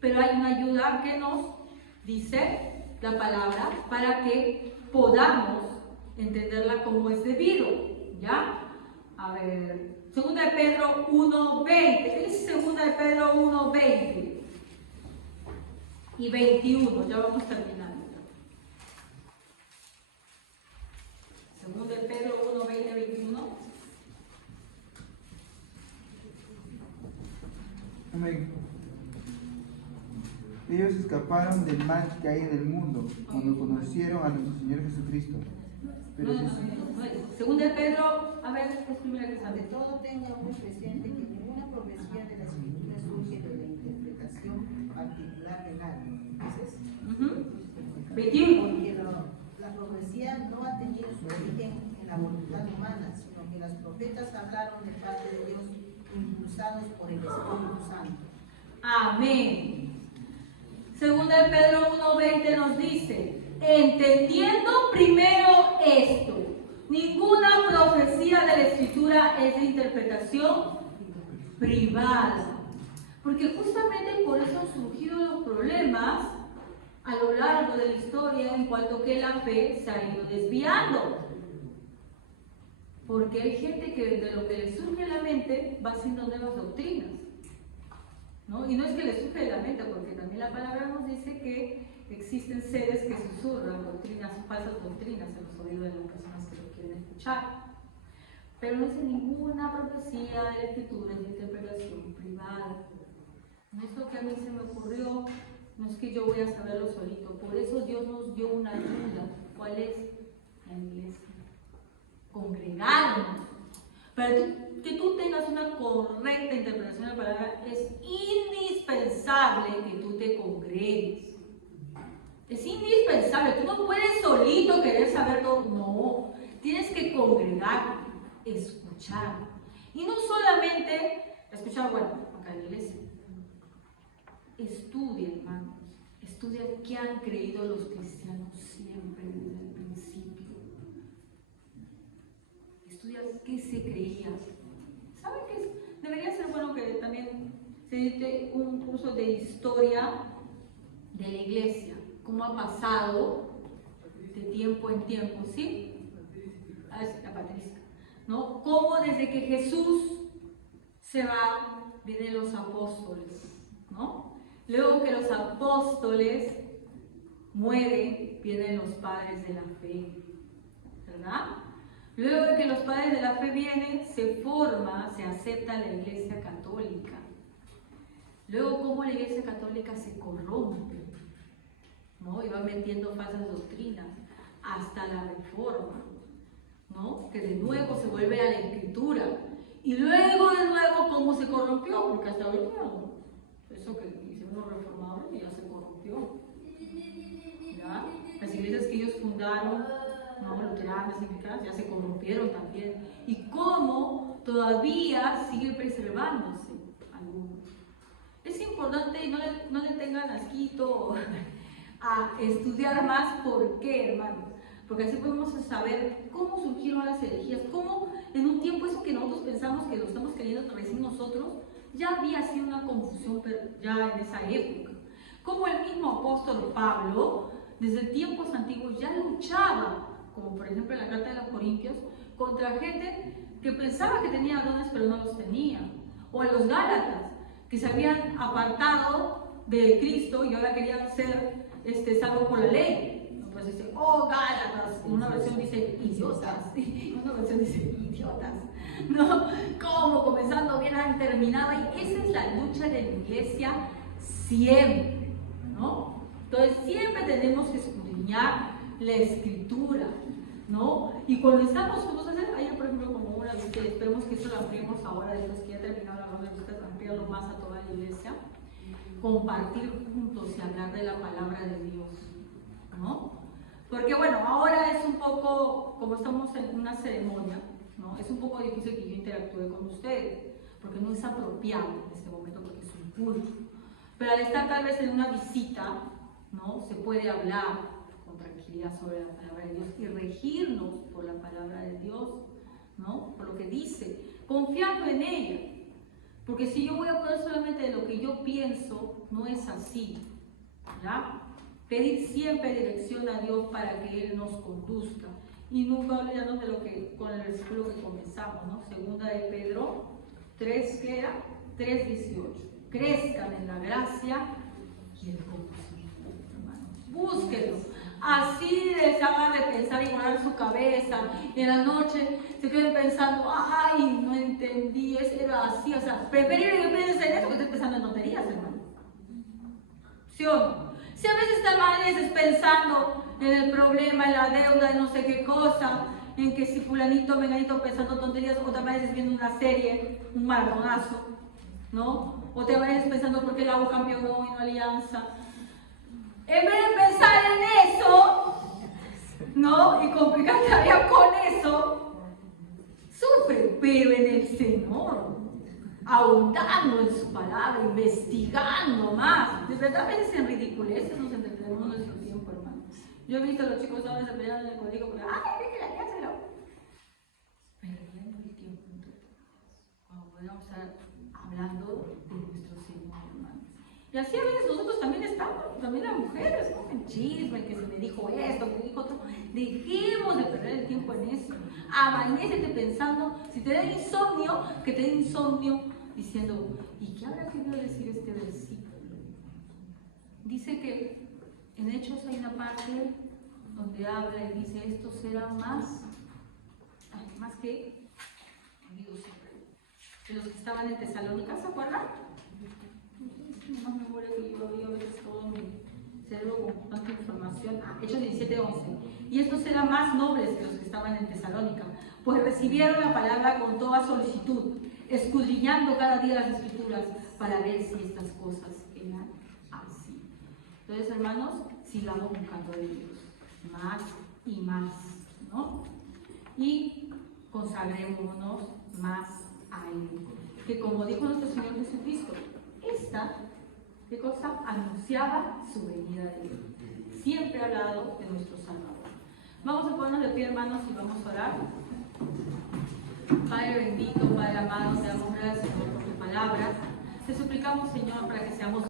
Pero hay una ayuda que nos dice la palabra para que podamos entenderla como es debido. ¿Ya? A ver, 2 de Pedro 1:20. ¿Qué dice 2 de Pedro 1:20 y 21? Ya vamos terminando. 2 de Pedro 1:20 y 21. Amén. Ellos escaparon del mal que hay en el mundo cuando conocieron a nuestro Señor Jesucristo. Pero Según de Pedro, a ver, es primera que sale. De todo tenga muy presente que ninguna profecía de la Escritura surge de la interpretación particular de nadie. Entonces, 21. porque la profecía no ha tenido su origen en la voluntad humana, sino que los profetas hablaron de parte de Dios impulsados por el Espíritu Santo. Amén. Segunda de Pedro 1:20 nos dice, entendiendo primero esto, ninguna profecía de la Escritura es de interpretación privada. Porque justamente por eso han surgido los problemas a lo largo de la historia en cuanto que la fe se ha ido desviando. Porque hay gente que de lo que le surge en la mente va haciendo nuevas doctrinas, ¿no? Y no es que le surge de la mente, porque también la palabra nos dice que existen seres que susurran doctrinas, falsas doctrinas en los oídos de las personas que lo quieren escuchar. Pero no es ninguna profecía de la Escritura de interpretación privada. No es lo que a mí se me ocurrió, no es que yo voy a saberlo solito. Por eso Dios nos dio una ayuda. ¿Cuál es? La iglesia. Congregarnos. Para que tú tengas una correcta interpretación de la palabra, es indispensable que tú te congregues. Es indispensable. Tú no puedes solito querer saber todo. No. Tienes que congregar, escuchar. Y no solamente escuchar, bueno, acá en la iglesia. Estudien, hermanos, estudien qué han creído los cristianos siempre desde el principio. Estudian qué se creía. ¿Saben qué? Debería ser bueno que también se dicte un curso de historia de la iglesia, cómo ha pasado de tiempo en tiempo, ¿sí? La Patricia, ¿no? Cómo desde que Jesús se va, vienen los apóstoles, ¿no? Luego que los apóstoles mueren, vienen los padres de la fe, ¿verdad? Luego de que los padres de la fe vienen, se forma, se acepta la iglesia católica. Luego cómo la iglesia católica se corrompe, ¿no? Y va metiendo falsas doctrinas hasta la reforma, ¿no? Que de nuevo se vuelve a la escritura. Y luego de nuevo cómo se corrompió, porque hasta ahorita eso que hicieron los reformadores ya se corrompió. ¿Ya? Las iglesias que ellos fundaron, ¿no? Luteranas y mexicanas, ya se corrompieron también. Y cómo todavía siguen preservándose algunos. Es importante, no le tengan asquito a estudiar más. ¿Por qué, hermanos? Porque así podemos saber cómo surgieron las herejías, cómo en un tiempo eso que nosotros pensamos que lo estamos creyendo recién nosotros, ya había sido una confusión ya en esa época. Como el mismo apóstol Pablo, desde tiempos antiguos, ya luchaba, como por ejemplo en la carta de los Corintios, contra gente que pensaba que tenía dones pero no los tenía. O a los Gálatas, que se habían apartado de Cristo y ahora querían ser salvos por la ley. Entonces dice, oh Gálatas, en una versión dice idiotas, en una versión dice idiotas, ¿no? Como comenzando bien han terminado, y esa es la lucha de la iglesia siempre, ¿no? Entonces siempre tenemos que escudriñar la escritura, ¿no? Y cuando estamos juntos, ayer por ejemplo como una vez, esperemos que eso lo ampliemos ahora, después que ya terminado la ronda de visitas, ampliarlo más a toda la iglesia, compartir juntos y hablar de la palabra de Dios, ¿no? Porque bueno, ahora es un poco, como estamos en una ceremonia, ¿no? Es un poco difícil que yo interactúe con ustedes, porque no es apropiado en este momento, porque es un culto. Pero al estar tal vez en una visita, ¿no? Se puede hablar con tranquilidad sobre la palabra de Dios y regirnos por la palabra de Dios, ¿no? Por lo que dice, confiando en ella. Porque si yo voy a poner solamente de lo que yo pienso, no es así, ¿ya? Pedir siempre dirección a Dios para que Él nos conduzca. Y nunca olvidarnos de lo que, con el versículo que comenzamos, ¿no? Segunda de Pedro 3, ¿qué era? 3:18. Crezcan en la gracia y el conocimiento, hermanos. Búsquenlo. Así les hagan de pensar y guardar su cabeza. Y en la noche se queden pensando, ay, no entendí, era así. O sea, preferible que piensen en eso que estén pensando en tonterías, hermano. ¿Sí o no? Si a veces están pensando en el problema, en la deuda, en no sé qué cosa, en que si fulanito, menganito pensando tonterías, o te amaneces viendo una serie, un maratonazo, ¿no? O te amaneces pensando por qué la U campeonó y no Alianza. En vez de pensar en eso, ¿no? Y complicarte la vida con eso, sufre, pero en el Señor, ahondando en su palabra, investigando más. De verdad, a veces en ridiculeces nos entretenemos nuestro tiempo, hermano. Yo he visto a los chicos ahora se pelean en el colegio porque, ay, que la Alianza era. Perdiendo el tiempo en todo. Cuando podemos estar hablando de nuestro Señor, hermano. Y así a veces nosotros también estamos, también las mujeres, ¿no? En chisme, que se me dijo esto, que me dijo otro. Dejemos de perder el tiempo en eso. Amanécete pensando, si te da insomnio, que te dé insomnio diciendo, ¿y qué habrá querido decir este versículo? Dice que en Hechos hay una parte donde habla y dice, esto será más que de los que estaban en Tesalónica, ¿se acuerdan? Más memoria que yo había visto todo mi cerebro con tanta información. Hechos 17:11. Y estos eran más nobles que los que estaban en Tesalónica, pues recibieron la palabra con toda solicitud, escudriñando cada día las escrituras para ver si estas cosas eran así. Entonces, hermanos, sigamos buscando de Dios más y más, ¿no? Y consagrémonos más a Él. que como dijo nuestro Señor Jesucristo, esta, ¿qué cosa? Anunciaba su venida de Dios. Siempre ha hablado de nuestro Salvador. Vamos a ponernos de pie, hermanos, y vamos a orar. Padre bendito, Padre amado, te damos gracias por tu palabra. Te suplicamos, Señor, para que seamos